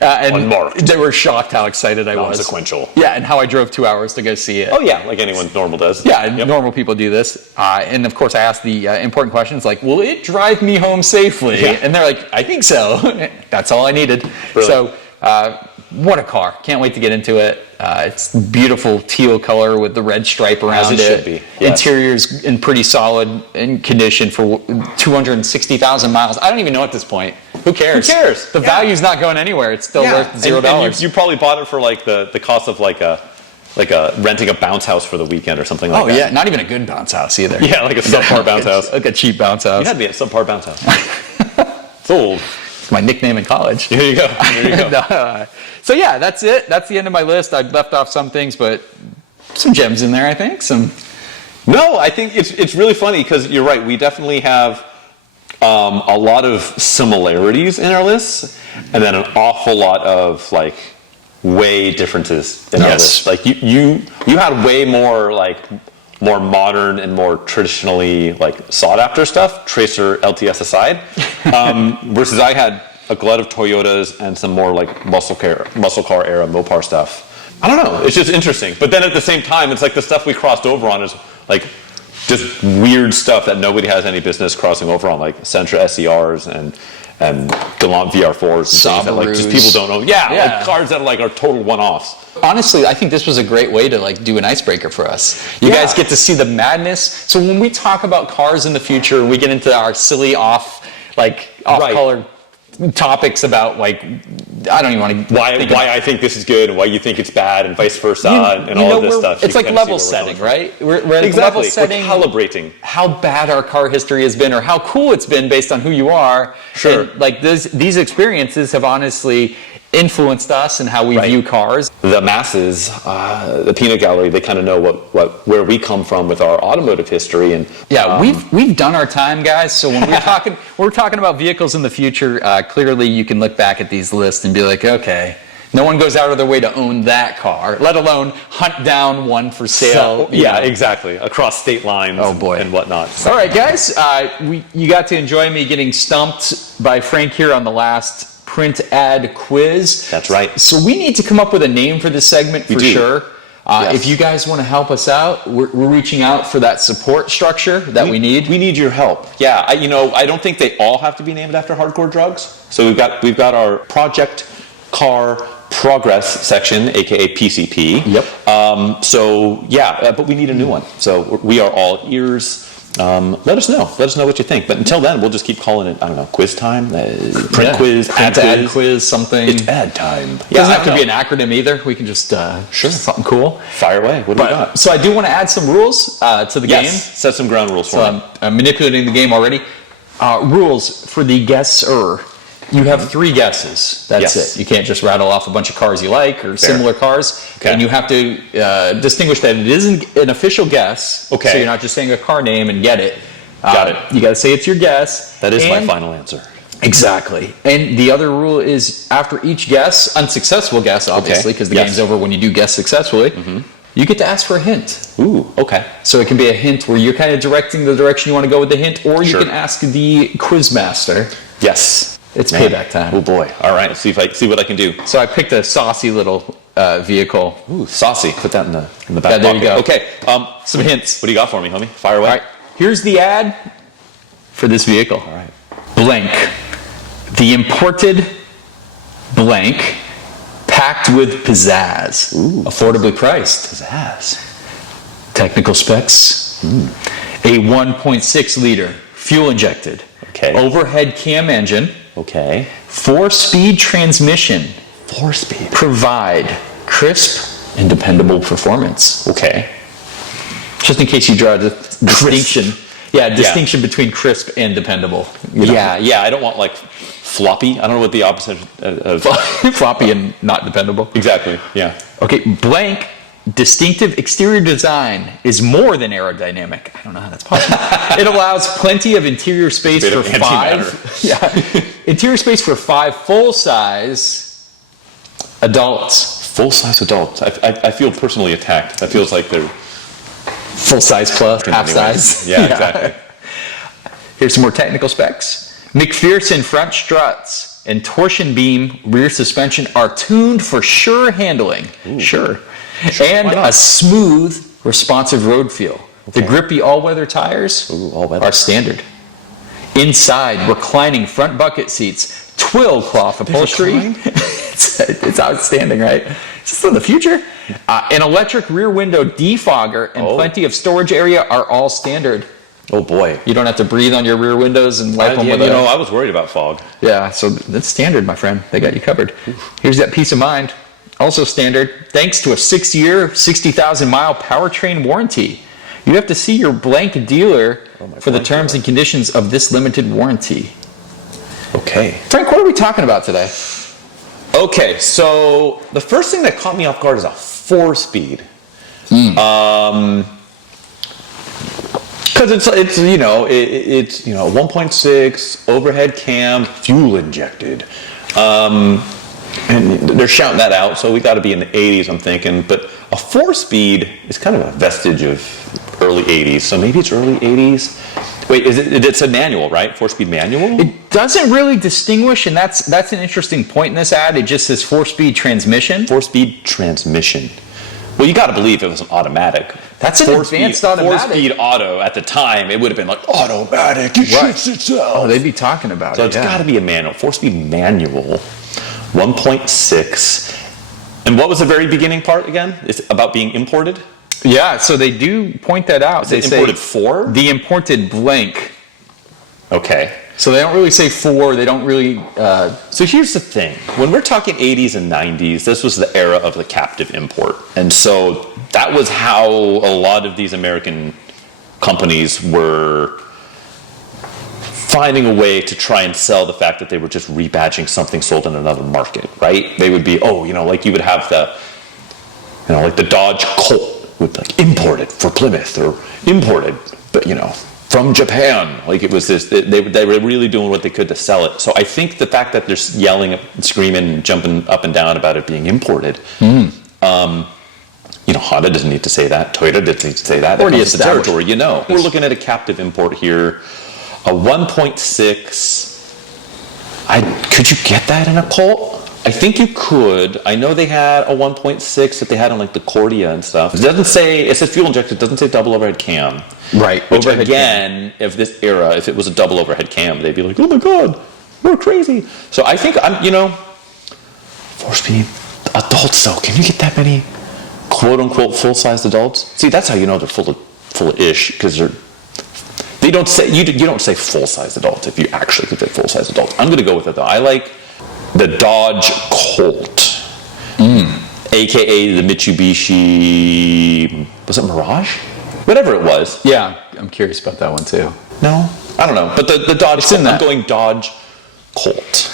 And Unmarked. they were shocked how excited I was. Consequential. Yeah, and how I drove 2 hours to go see it. Oh yeah, like anyone normal does. Yeah, Yep. normal people do this. And of course, I asked the important questions like, will it drive me home safely? Yeah. And they're like, I think so. That's all I needed. Brilliant. So, what a car. Can't wait to get into it. It's beautiful teal color with the red stripe around it should be, yes. Interior's in pretty solid in condition for 260,000 miles. I don't even know at this point. Who cares? Who cares? The Yeah. value's not going anywhere. It's still worth $0. And you probably bought it for like the cost of like a renting a bounce house for the weekend or something like Oh that. yeah, not even a good bounce house either. Yeah, like a subpar bounce house. Like a cheap bounce house. You had to be a subpar bounce house. It's old. It's my nickname in college. There you go. There you go. No, so yeah, that's it. That's the end of my list. I've left off some things, but some gems in there, I think. No, I think it's really funny because you're right. We definitely have a lot of similarities in our lists, and then an awful lot of like way differences in our Yes. list. Like you had way more more modern and more traditionally like sought after stuff, Tracer LTS aside, versus I had a glut of Toyotas and some more like muscle car era Mopar stuff. I don't know. It's just interesting. But then at the same time, it's like the stuff we crossed over on is like just weird stuff that nobody has any business crossing over on, like Sentra SERs and Galant VR4s and things that like just people don't know. Yeah, Yeah. like cars that are total one-offs. Honestly, I think this was a great way to like do an icebreaker for us. You Yeah. guys get to see the madness. So when we talk about cars in the future, we get into our silly off-color topics about like I don't even want to Why I think this is good and why you think it's bad and vice versa and all of this stuff. It's You like can kinda level see where we're setting, coming right? We're at Exactly. level setting. We're calibrating. How bad our car history has been or how cool it's been based on who you are. Sure. And, like these experiences have honestly influenced us and how we view cars. The masses, the peanut gallery, they kind of know where we come from with our automotive history and Yeah, we've done our time, guys. So when we're talking about vehicles in the future, clearly you can look back at these lists and be like, okay, no one goes out of their way to own that car, let alone hunt down one for sale. you know. exactly, across state lines Oh, boy. and whatnot. All right, guys, you got to enjoy me getting stumped by Frank here on the last print ad quiz. That's right. So we need to come up with a name for this segment for do. sure. Yes. If you guys want to help us out, we're reaching out for that support structure that we need. We need your help. Yeah, I don't think they all have to be named after hardcore drugs. So we've got our Project Car Progress section, aka PCP. Yep. But we need a new one. So we are all ears. Let us know. Let us know what you think. But until then, we'll just keep calling it, I don't know, quiz time, print quiz, ad quiz, something. It's ad time. Doesn't have to be an acronym either. We can just something cool. Fire away. What do we got? So I do want to add some rules to the game. Set some ground rules for So me. I'm manipulating the game already. Rules for the guesser. You have 3 guesses. That's Yes. it. You can't just rattle off a bunch of cars you like or similar cars. Okay. And you have to distinguish that it isn't an official guess. Okay. So you're not just saying a car name and get it. Got it. You got to say it's your guess. That is my And final answer. Exactly. And the other rule is after each guess, unsuccessful guess, obviously, because the Yes. game's over when you do guess successfully, you get to ask for a hint. Ooh, okay. So it can be a hint where you're kind of directing the direction you want to go with the hint, or you Sure. can ask the quizmaster. Yes. It's Man. payback time. Oh boy. All right. See what I can do. So I picked a saucy little vehicle. Ooh, saucy. Put that in the back Yeah, there you pocket. go. Okay. Some hints. What do you got for me, homie? Fire away. All right. Here's the ad for this vehicle. All right. Blank. The imported blank packed with pizzazz. Ooh. Affordably priced. Pizzazz. Technical specs. A 1.6 liter fuel injected. Okay. Overhead cam engine. Okay. 4-speed transmission. 4-speed. Provide crisp and dependable performance. Okay. Just in case you draw the distinction. Yeah, distinction between crisp and dependable. You know? Yeah. I don't want like floppy. I don't know what the opposite of Floppy and not dependable. exactly. Yeah. Okay, blank distinctive exterior design is more than aerodynamic. I don't know how that's possible. It allows plenty of interior space Bit for of antimatter. interior space for 5 full-size adults. Full-size adults. I feel personally attacked. That feels like they're Full-size plus half anyway. size. Yeah, exactly. Here's some more technical specs. McPherson front struts and torsion beam rear suspension are tuned for sure handling. Sure. And why not? a smooth, responsive road feel. The grippy all-weather tires all-weather. are standard. Inside, reclining front bucket seats, twill cloth upholstery. It's outstanding, right? Is this in the future? An electric rear window defogger and plenty of storage area are all standard. Oh boy. You don't have to breathe on your rear windows and wipe them with I was worried about fog. Yeah, so that's standard, my friend. They got you covered. Here's that peace of mind. Also standard, thanks to a 6-year, 60,000-mile powertrain warranty. You have to see your blank dealer for the terms and conditions of this limited warranty. Okay. Frank, what are we talking about today? Okay, so the first thing that caught me off guard is a 4-speed. Because it's 1.6 overhead cam, fuel injected, and they're shouting that out. So we got to be in the 80s, I'm thinking. But a 4-speed is kind of a vestige of early 80s. So maybe it's early 80s. Wait, it's a manual, right? 4-speed manual? It doesn't really distinguish, and that's an interesting point in this ad. It just says 4-speed transmission. 4-speed transmission. Well, you got to believe it was an automatic. That's an advanced automatic. 4-speed auto at the time, it would have been like automatic. It shoots itself. Oh, they'd be talking about So it. it's got to be a manual. 4-speed manual, 1.6. And what was the very beginning part again? It's about being imported. Yeah, so they do point that out. They imported 4. The imported blank. Okay. So they don't really say 4. They don't really. So here's the thing. When we're talking 80s and 90s, this was the era of the captive import. And so that was how a lot of these American companies were finding a way to try and sell the fact that they were just rebadging something sold in another market, right? They would be, like you would have the, like the Dodge Colt would be like imported for Plymouth or imported, but from Japan. Like it was this, they were really doing what they could to sell it. So I think the fact that they're yelling, screaming, and jumping up and down about it being imported, Honda doesn't need to say that. Toyota doesn't need to say that. That comes with the territory, We're looking at a captive import here. A 1.6. Could you get that in a Colt? I think you could. I know they had a 1.6 that they had on like the Cordia and stuff. It doesn't say, it says fuel injected, it doesn't say double overhead cam. Right. Which again, if this era, if it was a double overhead cam, they'd be like, oh my God, we're crazy. So I think 4-speed adults though, can you get that many quote unquote full-sized adults? See, that's how you know they're full of ish, because they don't say, you don't say full-sized adults if you actually could say full-sized adults. I'm gonna go with it though. I like the Dodge Colt, aka the Mitsubishi, was it Mirage? Whatever it was. Yeah, I'm curious about that one too. No? I don't know. But the Dodge It's Colt, in that. I'm going Dodge Colt.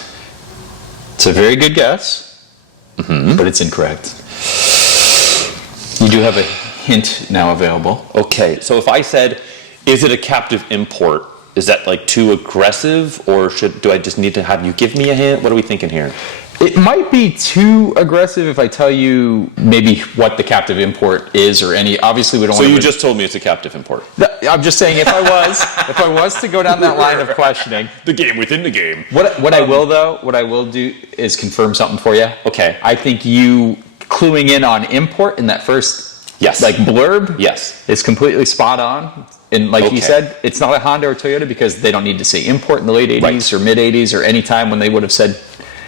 It's a very good guess, but it's incorrect. You do have a hint now available. Okay, so if I said, is it a captive import? Is that like too aggressive, or do I just need to have you give me a hint? What are we thinking here? It might be too aggressive if I tell you maybe what the captive import is or any. Obviously, we don't. So want you just told me it's a captive import. I'm just saying if I was to go down that line of questioning. The game within the game. What I will do is confirm something for you. Okay. I think you cluing in on import in that first blurb is completely spot on. And like you said, it's not a Honda or Toyota because they don't need to say import in the late 80s or mid 80s or any time when they would have said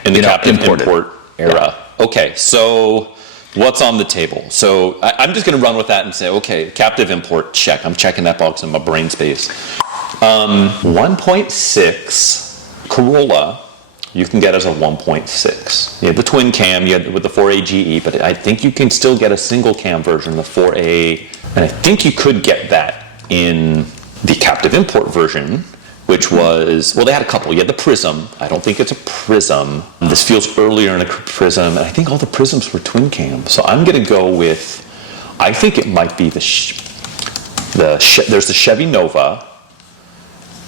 in the captive import era. Yeah. Okay, so what's on the table? So I'm just going to run with that and say, okay, captive import, check. I'm checking that box in my brain space. 1.6 Corolla, you can get as a 1.6. You have the twin cam, you had with the 4A GE, but I think you can still get a single cam version, the 4A, and I think you could get that in the captive import version, which was, well, they had a couple. You had the Prism. I don't think it's a Prism. This feels earlier in a Prism, and I think all the Prisms were twin cam. So I'm going to go with, I think it might be there's the Chevy Nova,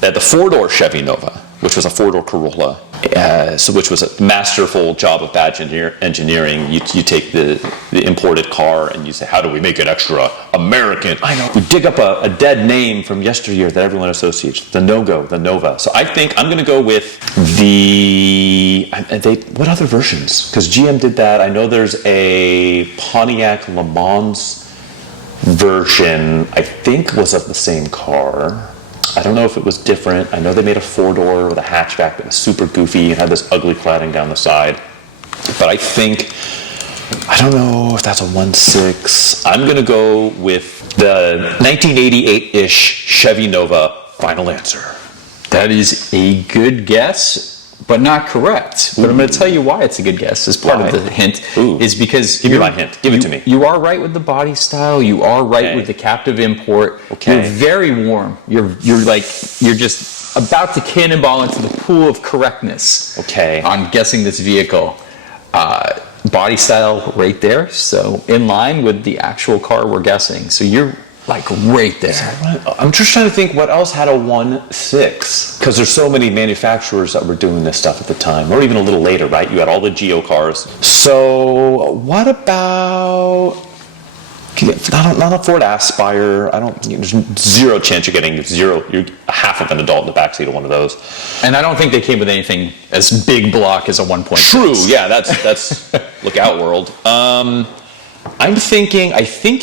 the four-door Chevy Nova, which was a four-door Corolla, which was a masterful job of badge engineering. You take the imported car and you say, how do we make it extra American? I know. We dig up a dead name from yesteryear that everyone associates, the Nova. So I think I'm going to go with what other versions? Because GM did that. I know there's a Pontiac Le Mans version, I think was of the same car. I don't know if it was different. I know they made a four-door with a hatchback that was super goofy and had this ugly cladding down the side. But I don't know if that's a 1.6. I'm going to go with the 1988-ish Chevy Nova. Final answer. That is a good guess, but not correct. But I'm going to tell you why it's a good guess. As part of the hint is because give me my hint. Give it to me. You are right with the body style. You are right with the captive import. Okay. You're very warm. You're just about to cannonball into the pool of correctness. Okay. On guessing this vehicle. Body style right there. So in line with the actual car we're guessing. So you're like right there. I'm just trying to think what else had a 1.6, because there's so many manufacturers that were doing this stuff at the time, or even a little later, right? You had all the Geo cars. So what about not a Ford Aspire? There's zero chance you're getting you're half of an adult in the backseat of one of those. And I don't think they came with anything as big block as a 1.6. True, yeah, that's look out world. I think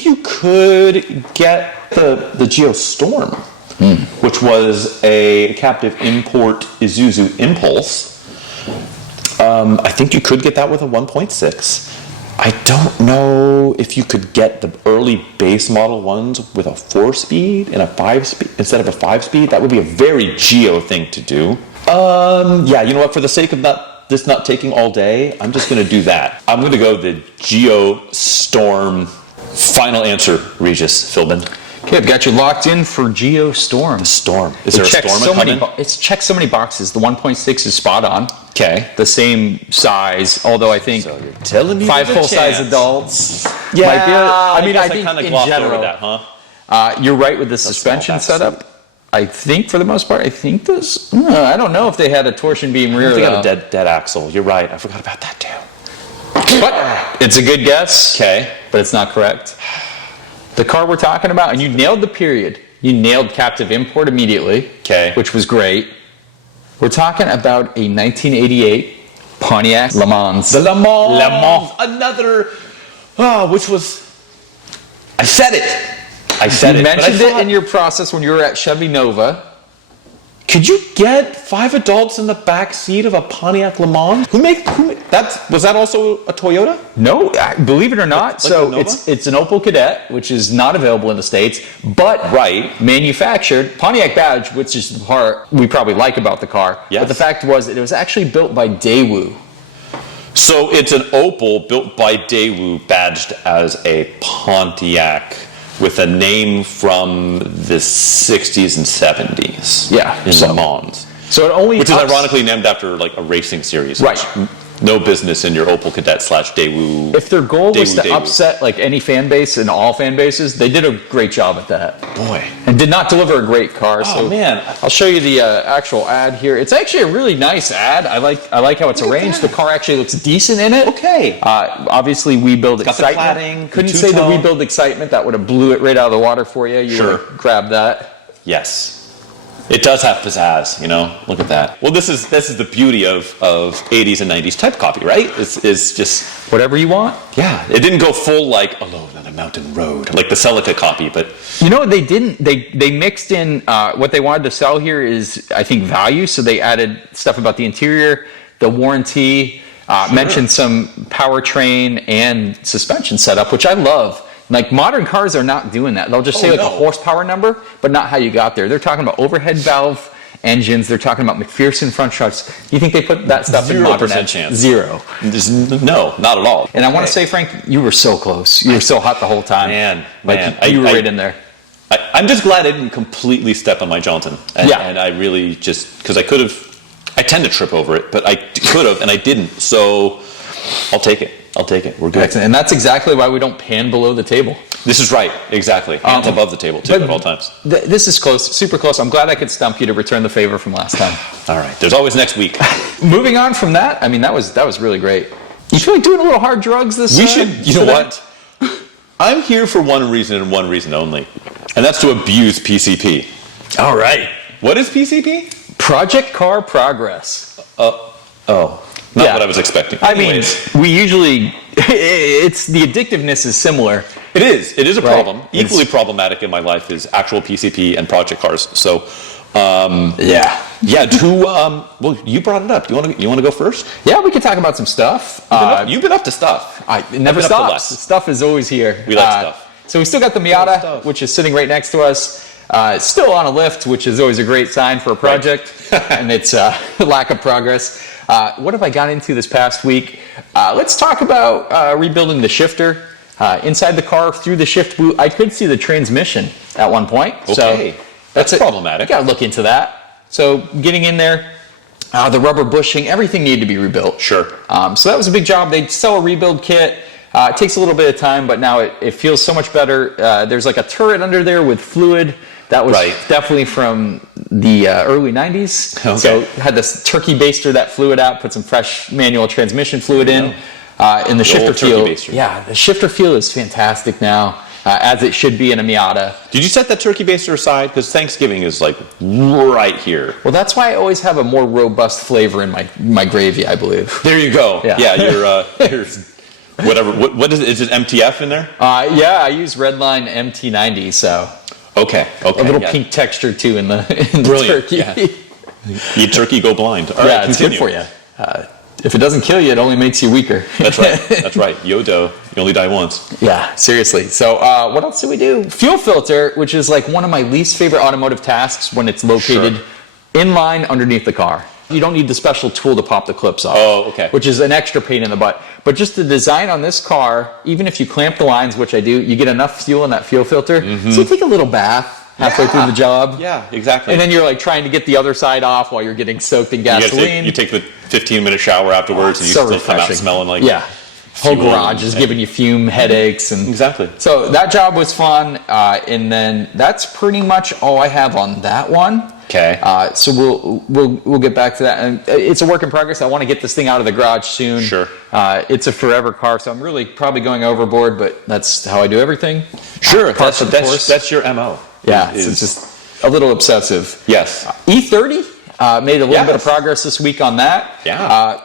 you could get the Geo Storm, which was a captive import Isuzu Impulse. I think you could get that with a 1.6. I don't know if you could get the early base model ones with a 4-speed and a 5-speed instead of a 5-speed. That would be a very Geo thing to do. Yeah, you know what? For the sake of this not taking all day, I'm just going to do that. I'm going to go the Geo Storm. Final answer, Regis Philbin. Okay, I've got you locked in for Geo Storm. The Storm. Is there a Storm coming? It's checked so many boxes. The 1.6 is spot on. Okay. The same size, although I think so you're telling me 5 full-size adults. Yeah, might be I think kind of in glossed general, over that, huh? You're right with the suspension setup. I think for the most part, I don't know if they had a torsion beam rear. They got a dead axle. You're right. I forgot about that too. But it's a good guess. Okay. But it's not correct. The car we're talking about, and you nailed the period. You nailed captive import immediately. Okay. Which was great. We're talking about a 1988 Pontiac Le Mans. The Le Mans. Another. Which was. I said it. You mentioned it in your process when you were at Chevy Nova. Could you get 5 adults in the back seat of a Pontiac Le Mans? Was that also a Toyota? No, believe it or not. So it's an Opel Kadett, which is not available in the States, but manufactured Pontiac badge, which is the part we probably like about the car. Yes. But the fact was it was actually built by Daewoo. So it's an Opel built by Daewoo, badged as a Pontiac, with a name from the 60s and 70s. Yeah. In Le Mans. So it only which is ironically named after like a racing series. Right. no business in your Opel Kadett / Daewoo. If their goal was to Daewoo. upset like any fan base and all fan bases, they did a great job at that. Boy. And did not deliver a great car. Oh, So man. I'll show you the actual ad here. It's actually a really nice ad. I like how it's arranged. The car actually looks decent in it. Okay. Obviously, we build got the excitement. cladding, Couldn't the say the two-tone. we build excitement. That would have blew it right out of the water for you. You Sure. would have grabbed that. Yes. It does have pizzazz, you know. Look at that. Well, this is the beauty of 80s and 90s type copy, right? Is just Whatever you want. yeah. It didn't go full like Alone on a Mountain Road like the Celica copy, but You know what they didn't? They mixed in what they wanted to sell here is I think value. So they added stuff about the interior, the warranty, mentioned some powertrain and suspension setup, which I love. Like modern cars are not doing that. They'll just say like a horsepower number, but not how you got there. They're talking about overhead valve engines. They're talking about McPherson front struts. You think they put that stuff in modern 0% chance. Zero. No, not at all. And I want to say, Frank, you were so close. You were so hot the whole time. Man, You were right in there. I'm just glad I didn't completely step on my Johnson. And, Yeah. and I really just, because I could have, I tend to trip over it, but I could have, and I didn't. So I'll take it. We're good. Excellent. And that's exactly why we don't pan below the table. This is right. Exactly. Hands above the table, too, at all times. This is close, super close. I'm glad I could stump you to return the favor from last time. All right. There's always next week. Moving on from that, I mean, that was really great. You feel like doing a little hard drugs this We should, you know today? what? I'm here for one reason and one reason only, and that's to abuse PCP. All right. What is PCP? Project Car Progress. Not Yeah. what I was expecting. I mean, Anyways. we usually, it's the addictiveness is similar. It is a Right. problem. Equally problematic in my life is actual PCP and project cars. So, Yeah. well, you brought it up. You want to go first? Yeah, we could talk about some stuff. You've been up to stuff. It never I've been up to stops. less. Stuff is always here. We like stuff. So we still got the love Miata, stuff. which is sitting right next to us. Still on a lift, which is always a great sign for a project, and it's lack of progress. What have I got into this past week? Let's talk about rebuilding the shifter. Inside the car, through the shift boot, I could see the transmission at one point. Okay. So That's problematic. You got to look into that. So getting in there, the rubber bushing, everything needed to be rebuilt. Sure. So that was a big job. They sell a rebuild kit. It takes a little bit of time, but now it feels so much better. There's like a turret under there with fluid. That was Right. definitely from the early 90s. Okay. So had this turkey baster that fluid out, put some fresh manual transmission fluid in. And the shifter old turkey feel. baster. Yeah, the shifter feel is fantastic now, as it should be in a Miata. Did you set that turkey baster aside? Because Thanksgiving is like right here. Well, that's why I always have a more robust flavor in my gravy, I believe. There you go. Yeah. You're whatever. What is it? Is it MTF in there? Yeah, I use Redline MT90, so Okay. a little yeah. pink texture too in the Brilliant, turkey. yeah. Eat turkey, go blind. All Yeah, right, it's continue. good for you. If it doesn't kill you, it only makes you weaker. That's right. That's right. Yodo, you only die once. Yeah, seriously. So what else do we do? Fuel filter, which is like one of my least favorite automotive tasks when it's located Sure. in line underneath the car. You don't need the special tool to pop the clips off. Oh, okay. Which is an extra pain in the butt. But just the design on this car, even if you clamp the lines, which I do, you get enough fuel in that fuel filter. So you take a little bath halfway through the job. Yeah, exactly. And then you're like trying to get the other side off while you're getting soaked in you, gotta gasoline. you take the 15-minute shower afterwards, and you So still come out refreshing. smelling like yeah. Whole fuel garage is and- giving you fume headaches and Exactly. So that job was fun, and then that's pretty much all I have on that one. Okay. So we'll get back to that, and it's a work in progress. I want to get this thing out of the garage soon. Sure. It's a forever car, so I'm really probably going overboard, but that's how I do everything. Sure. Par for the course. That's your MO. Yeah, is- so it's just a little obsessive. Yes. E30 made a little bit of Yes. progress this week on that. Yeah.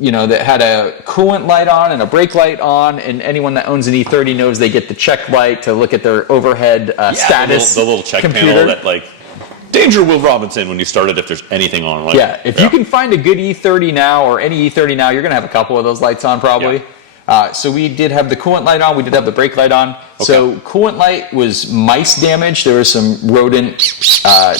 That had a coolant light on and a brake light on, and anyone that owns an E30 knows they get the check light to look at their overhead status. The little check computer. panel that like danger Will Robinson when you start it if there's anything on. Like, Yeah, if you can find a good E30 now or any E30 now, you're going to have a couple of those lights on probably. So we did have the coolant light on. We did have the brake light on. Okay. So coolant light was mice damage. There was some rodent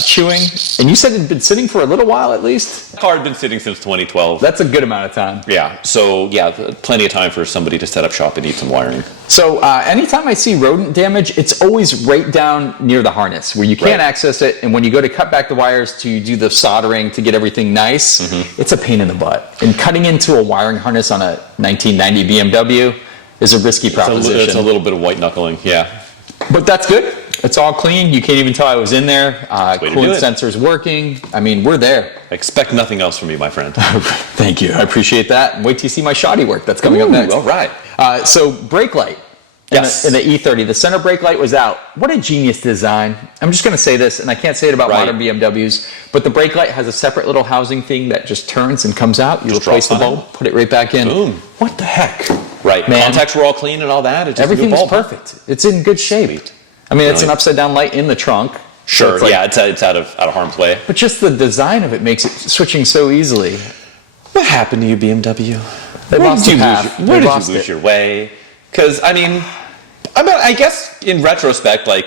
chewing. And you said it had been sitting for a little while at least? The car had been sitting since 2012. That's a good amount of time. Yeah. So, yeah, plenty of time for somebody to set up shop and eat some wiring. So anytime I see rodent damage, it's always right down near the harness where you can't access it. And when you go to cut back the wires to do the soldering to get everything nice, it's a pain in the butt. And cutting into a wiring harness on a 1990 BMW is a risky proposition. It's a little bit of white knuckling, yeah. But that's good. It's all clean. You can't even tell I was in there. Way to do Coolant it. sensor's working. I mean, we're there. Expect nothing else from you, my friend. Thank you. I appreciate that. And wait till you see my shoddy work that's coming up next. All right. So brake light. Yes. In the E30, the center brake light was out. What a genius design. I'm just going to say this, and I can't say it about modern BMWs, but the brake light has a separate little housing thing that just turns and comes out. You Just replace the drops on bulb, put it right back in. Boom. What the heck? Right. Man. Contacts were all clean and all that. It's just Everything's a new bulb. perfect. It's in good shape. Sweet. I mean, it's an Really? upside down light in the trunk. Sure. So it's like- yeah, it's out of harm's way. But just the design of it makes it switching so easily. What happened to you, BMW? They Where lost did the you path. lose? Where They did lost you lose it. your way? Because I guess in retrospect, like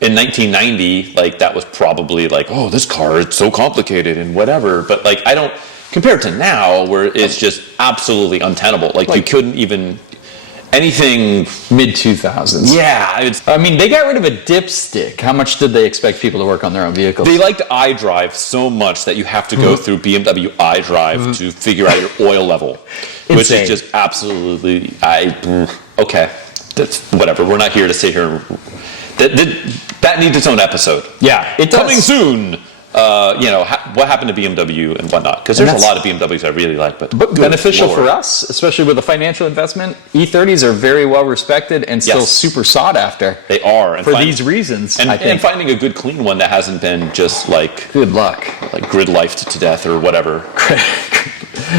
in 1990, like that was probably like, oh, this car it's so complicated and whatever. But like I don't compare it to now, where it's just absolutely untenable. Like you couldn't even anything. Mid 2000s. Yeah, I mean, they got rid of a dipstick. How much did they expect people to work on their own vehicles? they liked iDrive so much that you have to go through BMW iDrive to figure out your oil level, which Insane. is just absolutely okay. That's whatever. We're not here to sit here. That needs its own episode. Yeah, it does. Coming soon. What happened to BMW and whatnot? Because there's a lot of BMWs I really like, but good beneficial Lord. for us, especially with a financial investment. E30s are very well respected and still Yes. super sought after. They are and for these reasons. I think. and finding a good clean one that hasn't been just like Good luck. grid lifed to death or whatever.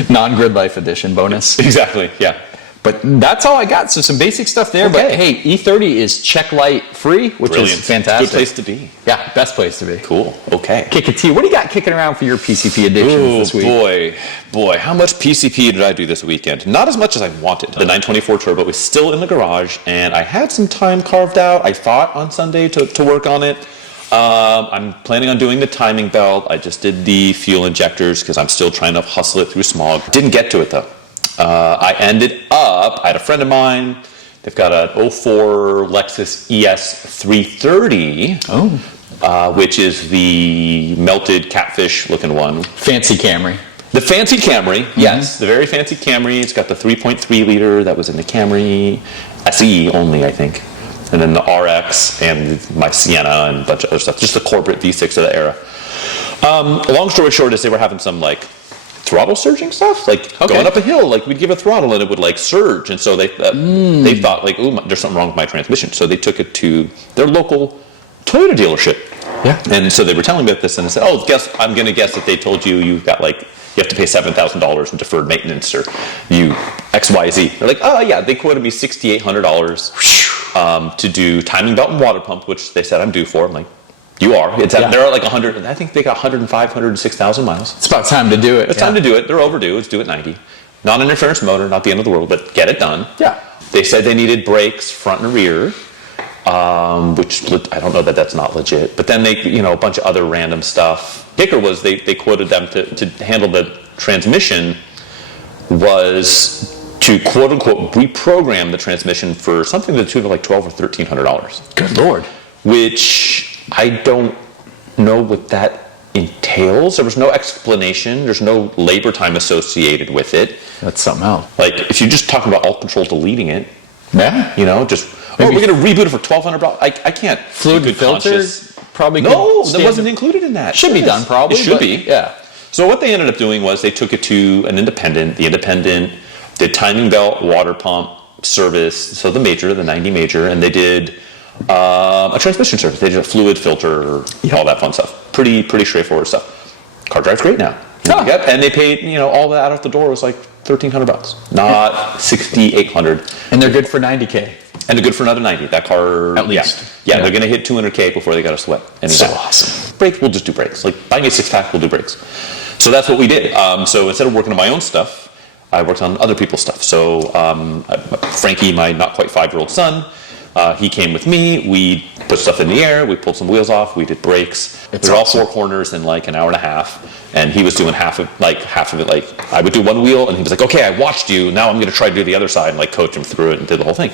Non-grid life edition bonus. Exactly. Yeah. But that's all I got. So some basic stuff there. But Okay. hey, E30 is check light free, which Brilliant. is fantastic. Good place to be. Yeah, best place to be. Cool. Okay. Kick a T. What do you got kicking around for your PCP addictions Oh this week? boy, how much PCP did I do this weekend? Not as much as I wanted. The 924 Turbo was still in the garage, and I had some time carved out. I thought on Sunday to work on it. I'm planning on doing the timing belt. I just did the fuel injectors because I'm still trying to hustle it through smog. Didn't get to it though. I had a friend of mine. They've got an 04 Lexus ES 330. Which is the melted catfish looking one. Fancy Camry. The fancy Camry, yes, the very fancy Camry. It's got the 3.3 liter that was in the Camry SE only, I think. And then the RX and my Sienna and a bunch of other stuff. Just the corporate V6 of the era. Long story short is they were having some like throttle surging stuff, like going up a hill, like we'd give a throttle and it would like surge. And so they thought like, ooh, there's something wrong with my transmission. So they took it to their local Toyota dealership. Yeah. And so they were telling me about this and I said, I'm going to guess that they told you you've got like, you have to pay $7,000 in deferred maintenance or you XYZ. They're like, oh yeah, they quoted me $6,800 to do timing belt and water pump, which they said I'm due for. I'm like, you are. They're at like 100, I think they got 105, 106,000 miles. It's about time to do it. It's time to do it. They're overdue. It's due at 90. Non-interference motor, not the end of the world, but get it done. Yeah. They said they needed brakes front and rear. Which I don't know that that's not legit, but then they, a bunch of other random stuff. Kicker was they quoted them to handle the transmission was to quote unquote reprogram the transmission for something to the tune of like $1,200 or $1,300. Good Lord. Which I don't know what that entails. There was no explanation. There's no labor time associated with it. That's something else. Like if you're just talking about alt control deleting it, Yeah. we're going to reboot it for $1,200. I can't. Fluid good filter conscious- probably No, could that wasn't included in that. Should be Yes. done probably. It should but be. Yeah. So what they ended up doing was they took it to an independent. The independent did timing belt, water pump service, so the 90 major, and they did a transmission service. They did a fluid filter, all that fun stuff. Pretty straightforward stuff. Car drives great now. Oh. Yep, and they paid, all that out the door was like $1,300, not $6,800. And they're good for 90K. And they're good for another 90. That car, At least. Yeah, Yeah. they're going to hit 200K before they got a sweat. So Anytime. awesome. Brakes, we'll just do brakes. Like, buy me a 6-pack, we'll do brakes. So that's what we did. So instead of working on my own stuff, I worked on other people's stuff. So Frankie, my not quite 5-year-old son, he came with me. We put stuff in the air. We pulled some wheels off. We did brakes. They're all 4 corners in like an hour and a half. And he was doing half of it. Like I would do one wheel, and he was like, "Okay, I watched you. Now I'm going to try to do the other side," and like coach him through it and did the whole thing.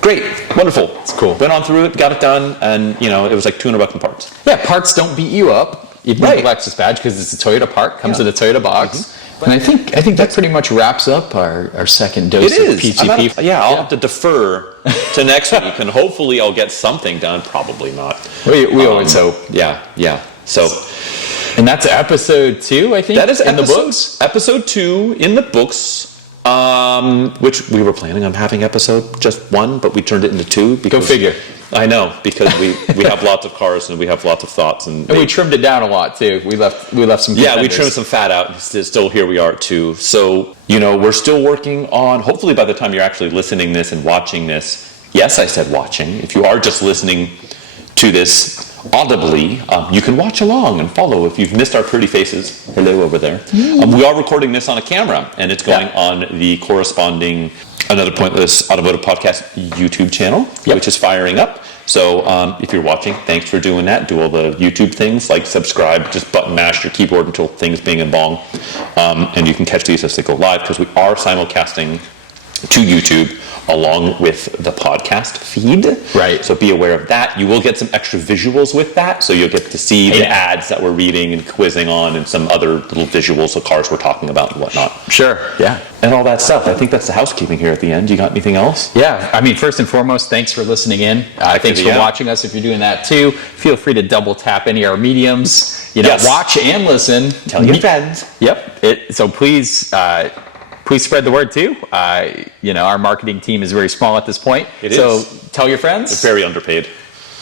Great, wonderful. It's cool. Went on through it, got it done, and it was like $200 in parts. Yeah, parts don't beat you up. Even with the Lexus badge, because it's a Toyota part, comes in a Toyota box. And I think that pretty much wraps up our second dose of PTP. I'll have to defer to next week, and hopefully I'll get something done. Probably not. We always hope. Yeah. So, and that's episode 2, I think. That is in the books. Episode 2 in the books. Which we were planning on having episode just 1, but we turned it into 2. Go figure. I know, because we have lots of cars and we have lots of thoughts, and we trimmed it down a lot too. We left some. Yeah, we trimmed some fat out. Still here we are at 2. So we're still working on. Hopefully, by the time you're actually listening this and watching this, yes, I said watching. If you are just listening to this audibly, you can watch along and follow. If you've missed our pretty faces, hello over there. We are recording this on a camera, and it's going on the corresponding Another Pointless Automotive Podcast YouTube channel, which is firing up. So if you're watching, thanks for doing that. Do all the YouTube things, like subscribe, just button mash your keyboard until things bing and bong. And you can catch these as they go live, because we are simulcasting to YouTube along with the podcast feed. Right. So be aware of that. You will get some extra visuals with that. So you'll get to see the ads that we're reading and quizzing on, and some other little visuals of cars we're talking about and whatnot. Sure. Yeah. And all that stuff. I think that's the housekeeping here at the end. You got anything else? Yeah. I mean, first and foremost, thanks for listening in. Thanks for watching us. If you're doing that too, feel free to double tap any of our mediums. Watch and listen. Tell your friends. Yep. So please spread the word too. Our marketing team is very small at this point. So tell your friends. It's very underpaid.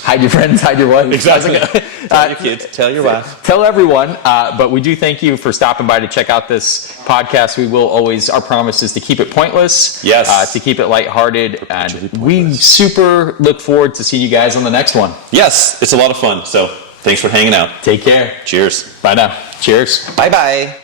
Hide your friends, hide your wife. Exactly. Tell your kids, tell your wife. Tell everyone. But we do thank you for stopping by to check out this podcast. We will always, our promise is to keep it pointless. Yes. To keep it lighthearted. And we super look forward to seeing you guys on the next one. Yes, it's a lot of fun. So thanks for hanging out. Take care. Cheers. Bye now. Cheers. Bye-bye.